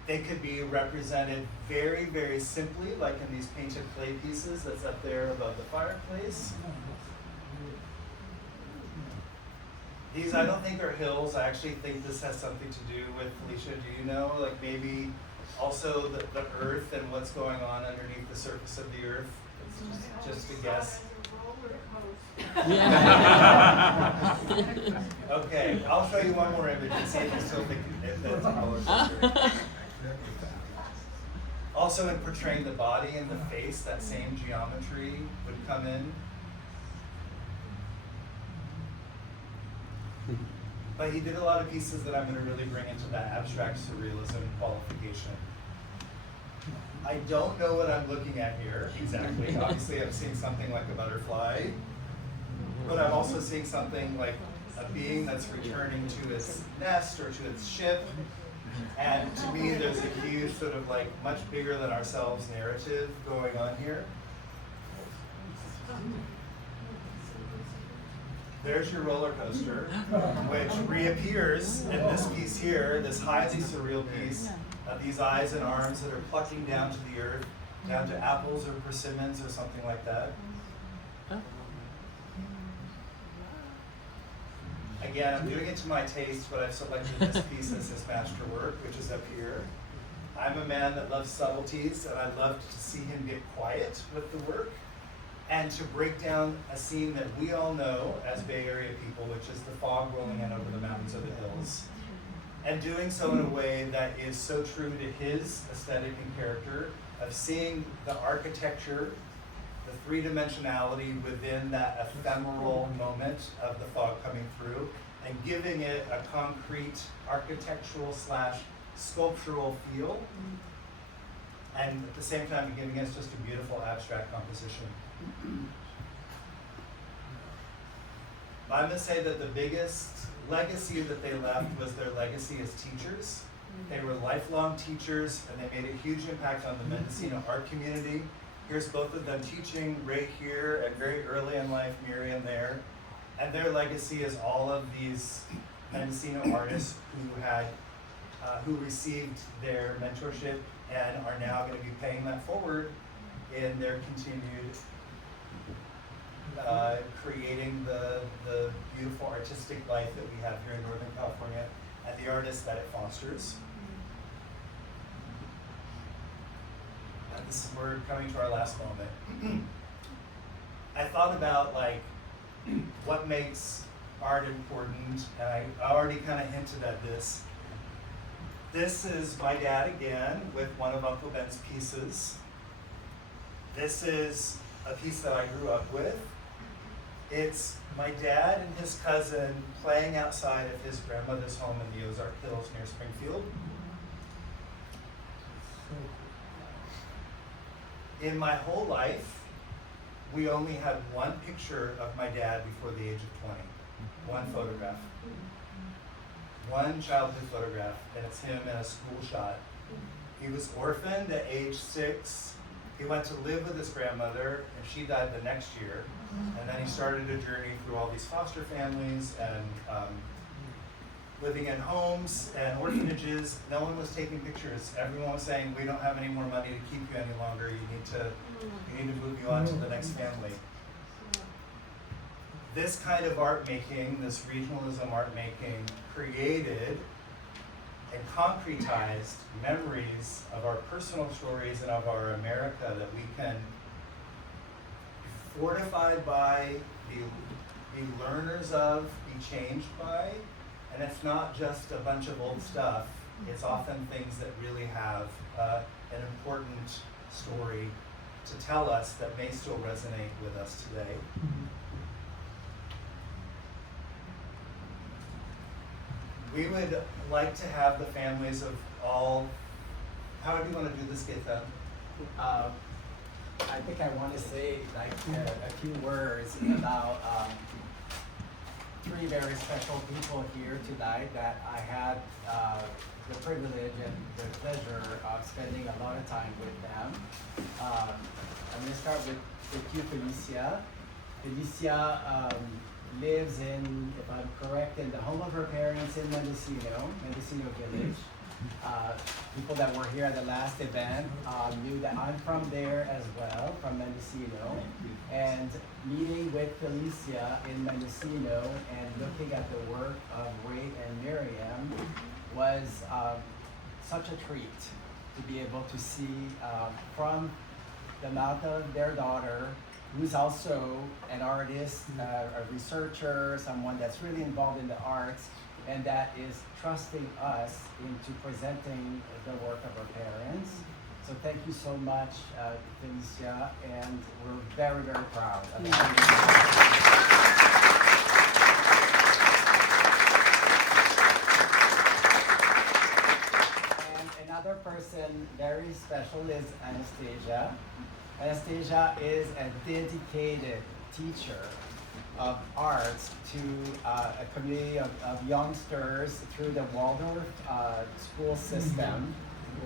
They could be represented very, very simply, like in these painted clay pieces that's up there above the fireplace. These I don't think are hills. I actually think this has something to do with, Felicia, do you know? Like maybe also the earth and what's going on underneath the surface of the earth? Just a guess. roller coaster. Okay, I'll show you one more image and see if you still think if that's a roller coaster. Also in portraying the body and the face, that same geometry would come in. But he did a lot of pieces that I'm going to really bring into that abstract surrealism qualification. I don't know what I'm looking at here exactly. Obviously I'm seeing something like a butterfly, but I'm also seeing something like a being that's returning to its nest or to its ship. And to me, there's a huge sort of like much bigger than ourselves narrative going on here. There's your roller coaster, which reappears in this piece here, this highly surreal piece of these eyes and arms that are plucking down to the earth, down to apples or persimmons or something like that. Again, I'm doing it to my taste, but I've selected this piece as his masterwork, which is up here. I'm a man that loves subtleties, and I love to see him get quiet with the work and to break down a scene that we all know as Bay Area people, which is the fog rolling in over the mountains of the hills. And doing so in a way that is so true to his aesthetic and character of seeing the architecture, the three-dimensionality within that ephemeral moment of the fog coming through, and giving it a concrete architectural / sculptural feel, and at the same time giving us just a beautiful abstract composition. I'm going to say that the biggest legacy that they left was their legacy as teachers. They were lifelong teachers, and they made a huge impact on the Mendocino art community. Here's both of them teaching, Ray here, and very early in life, Miriam there. And their legacy is all of these Mendocino artists who received their mentorship and are now going to be paying that forward in their continued creating the beautiful artistic life that we have here in Northern California and the artists that it fosters. We're coming to our last moment. I thought about like what makes art important, and I already kind of hinted at this. This is my dad again with one of Uncle Ben's pieces. This is a piece that I grew up with. It's my dad and his cousin playing outside of his grandmother's home in the Ozark Hills near Springfield. In my whole life, we only had one picture of my dad before the age of 20. One photograph. One childhood photograph, and it's him in a school shot. He was orphaned at age 6. He went to live with his grandmother, and she died the next year. And then he started a journey through all these foster families and living in homes and orphanages. No one was taking pictures. Everyone was saying, "We don't have any more money to keep you any longer. We need to move you on to the next family." This kind of art making, this regionalism art making, created and concretized memories of our personal stories and of our America that we can be fortified by, be learners of, be changed by. And it's not just a bunch of old stuff. It's often things that really have an important story to tell us that may still resonate with us today. We would like to have the families of all, how do you want to do this, Gaeta? I think I want to say like a few words about three very special people here tonight that I had the privilege and the pleasure of spending a lot of time with them. I'm going to start with you, Felicia. Felicia lives in, if I'm correct, in the home of her parents in Mendocino Village. People that were here at the last event knew that I'm from there as well, from Mendocino. And meeting with Felicia in Mendocino and looking at the work of Ray and Miriam was such a treat to be able to see from the mouth of their daughter who's also an artist, a researcher, someone that's really involved in the arts, and that is trusting us into presenting the work of our parents. So thank you so much, Felicia, and we're very, very proud of that. And another person very special is Anastasia. Anastasia is a dedicated teacher of arts to a community of youngsters through the Waldorf school system,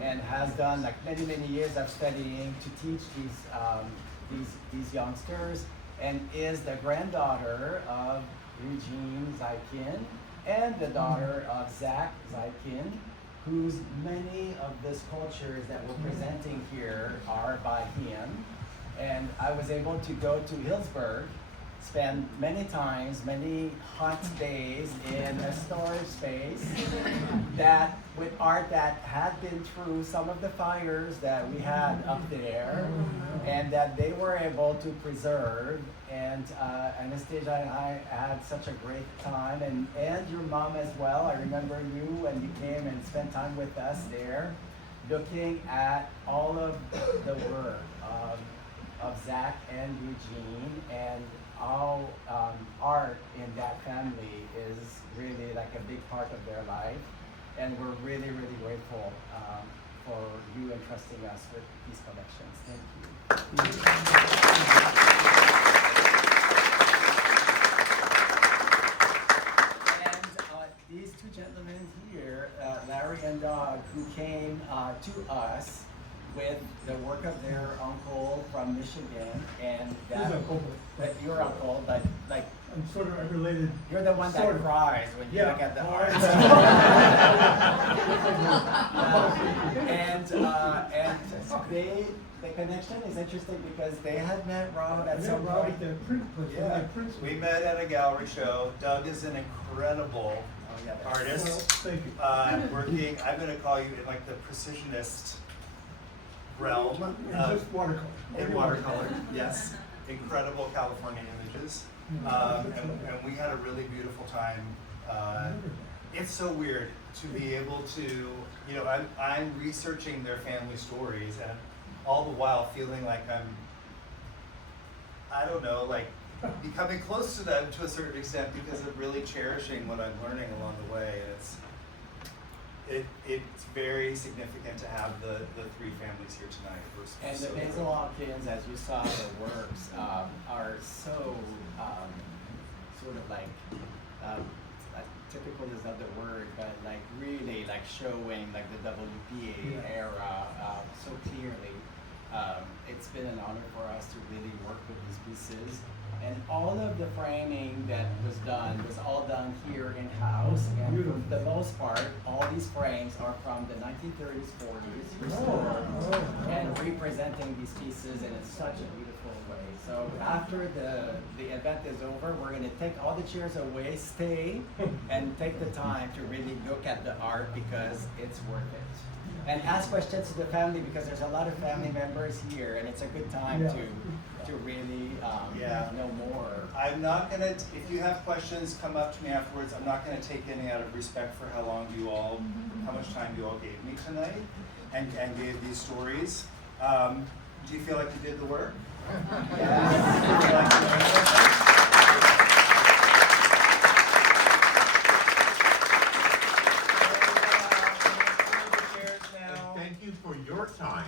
and has done like many years of studying to teach these youngsters, and is the granddaughter of Eugene Zaikine and the daughter of Zach Zaikine, whose many of these sculptures that we're presenting here are by him. And I was able to go to Hillsburg, spend many hot days in a storage space that with art that had been through some of the fires that we had up there, and that they were able to preserve. And Anastasia and I had such a great time, and your mom as well. I remember you when you came and spent time with us there, looking at all of the work of Zach and Eugene, and all art in that family is really like a big part of their life. And we're really grateful for you entrusting us with these collections. Thank you. And these two gentlemen here, Larry and Doug, who came to us with the work of their uncle from Michigan, and that your uncle, but like I'm sort of related. you're the one that cries when you look at the art. And the connection is interesting because they had met Rob at some point. Right, the print place. Yeah, the print we store. met at a gallery show. Doug is an incredible artist. Well, thank you. Working, I'm going to call you in like the precisionist realm. Just watercolor. In watercolor, yes. Incredible California images. And we had a really beautiful time. It's so weird to be able to, I'm researching their family stories, and all the while feeling like becoming close to them to a certain extent because of really cherishing what I'm learning along the way. And it's very significant to have the three families here tonight. And the Basil Hawkins, as you saw the works, are so sort of like typical is not the word, but like really like showing like the WPA era so clearly. It's been an honor for us to really work with these pieces. And all of the framing that was done was all done here in-house. And for the most part, all these frames are from the 1930s, 40s, and representing these pieces in such a beautiful way. So after the event is over, we're going to take all the chairs away, stay, and take the time to really look at the art because it's worth it. And ask questions to the family because there's a lot of family members here, and it's a good time to really know more. I'm not gonna, if you have questions, come up to me afterwards. I'm not gonna take any out of respect for how much time you all gave me tonight and gave these stories. Do you feel like you did the work? Thank you for your time.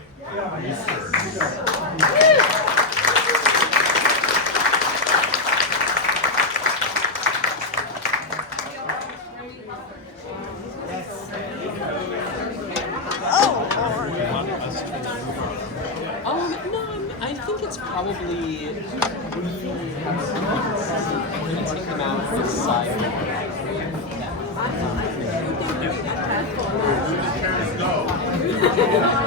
I think it's probably we have take them out for the side. Go.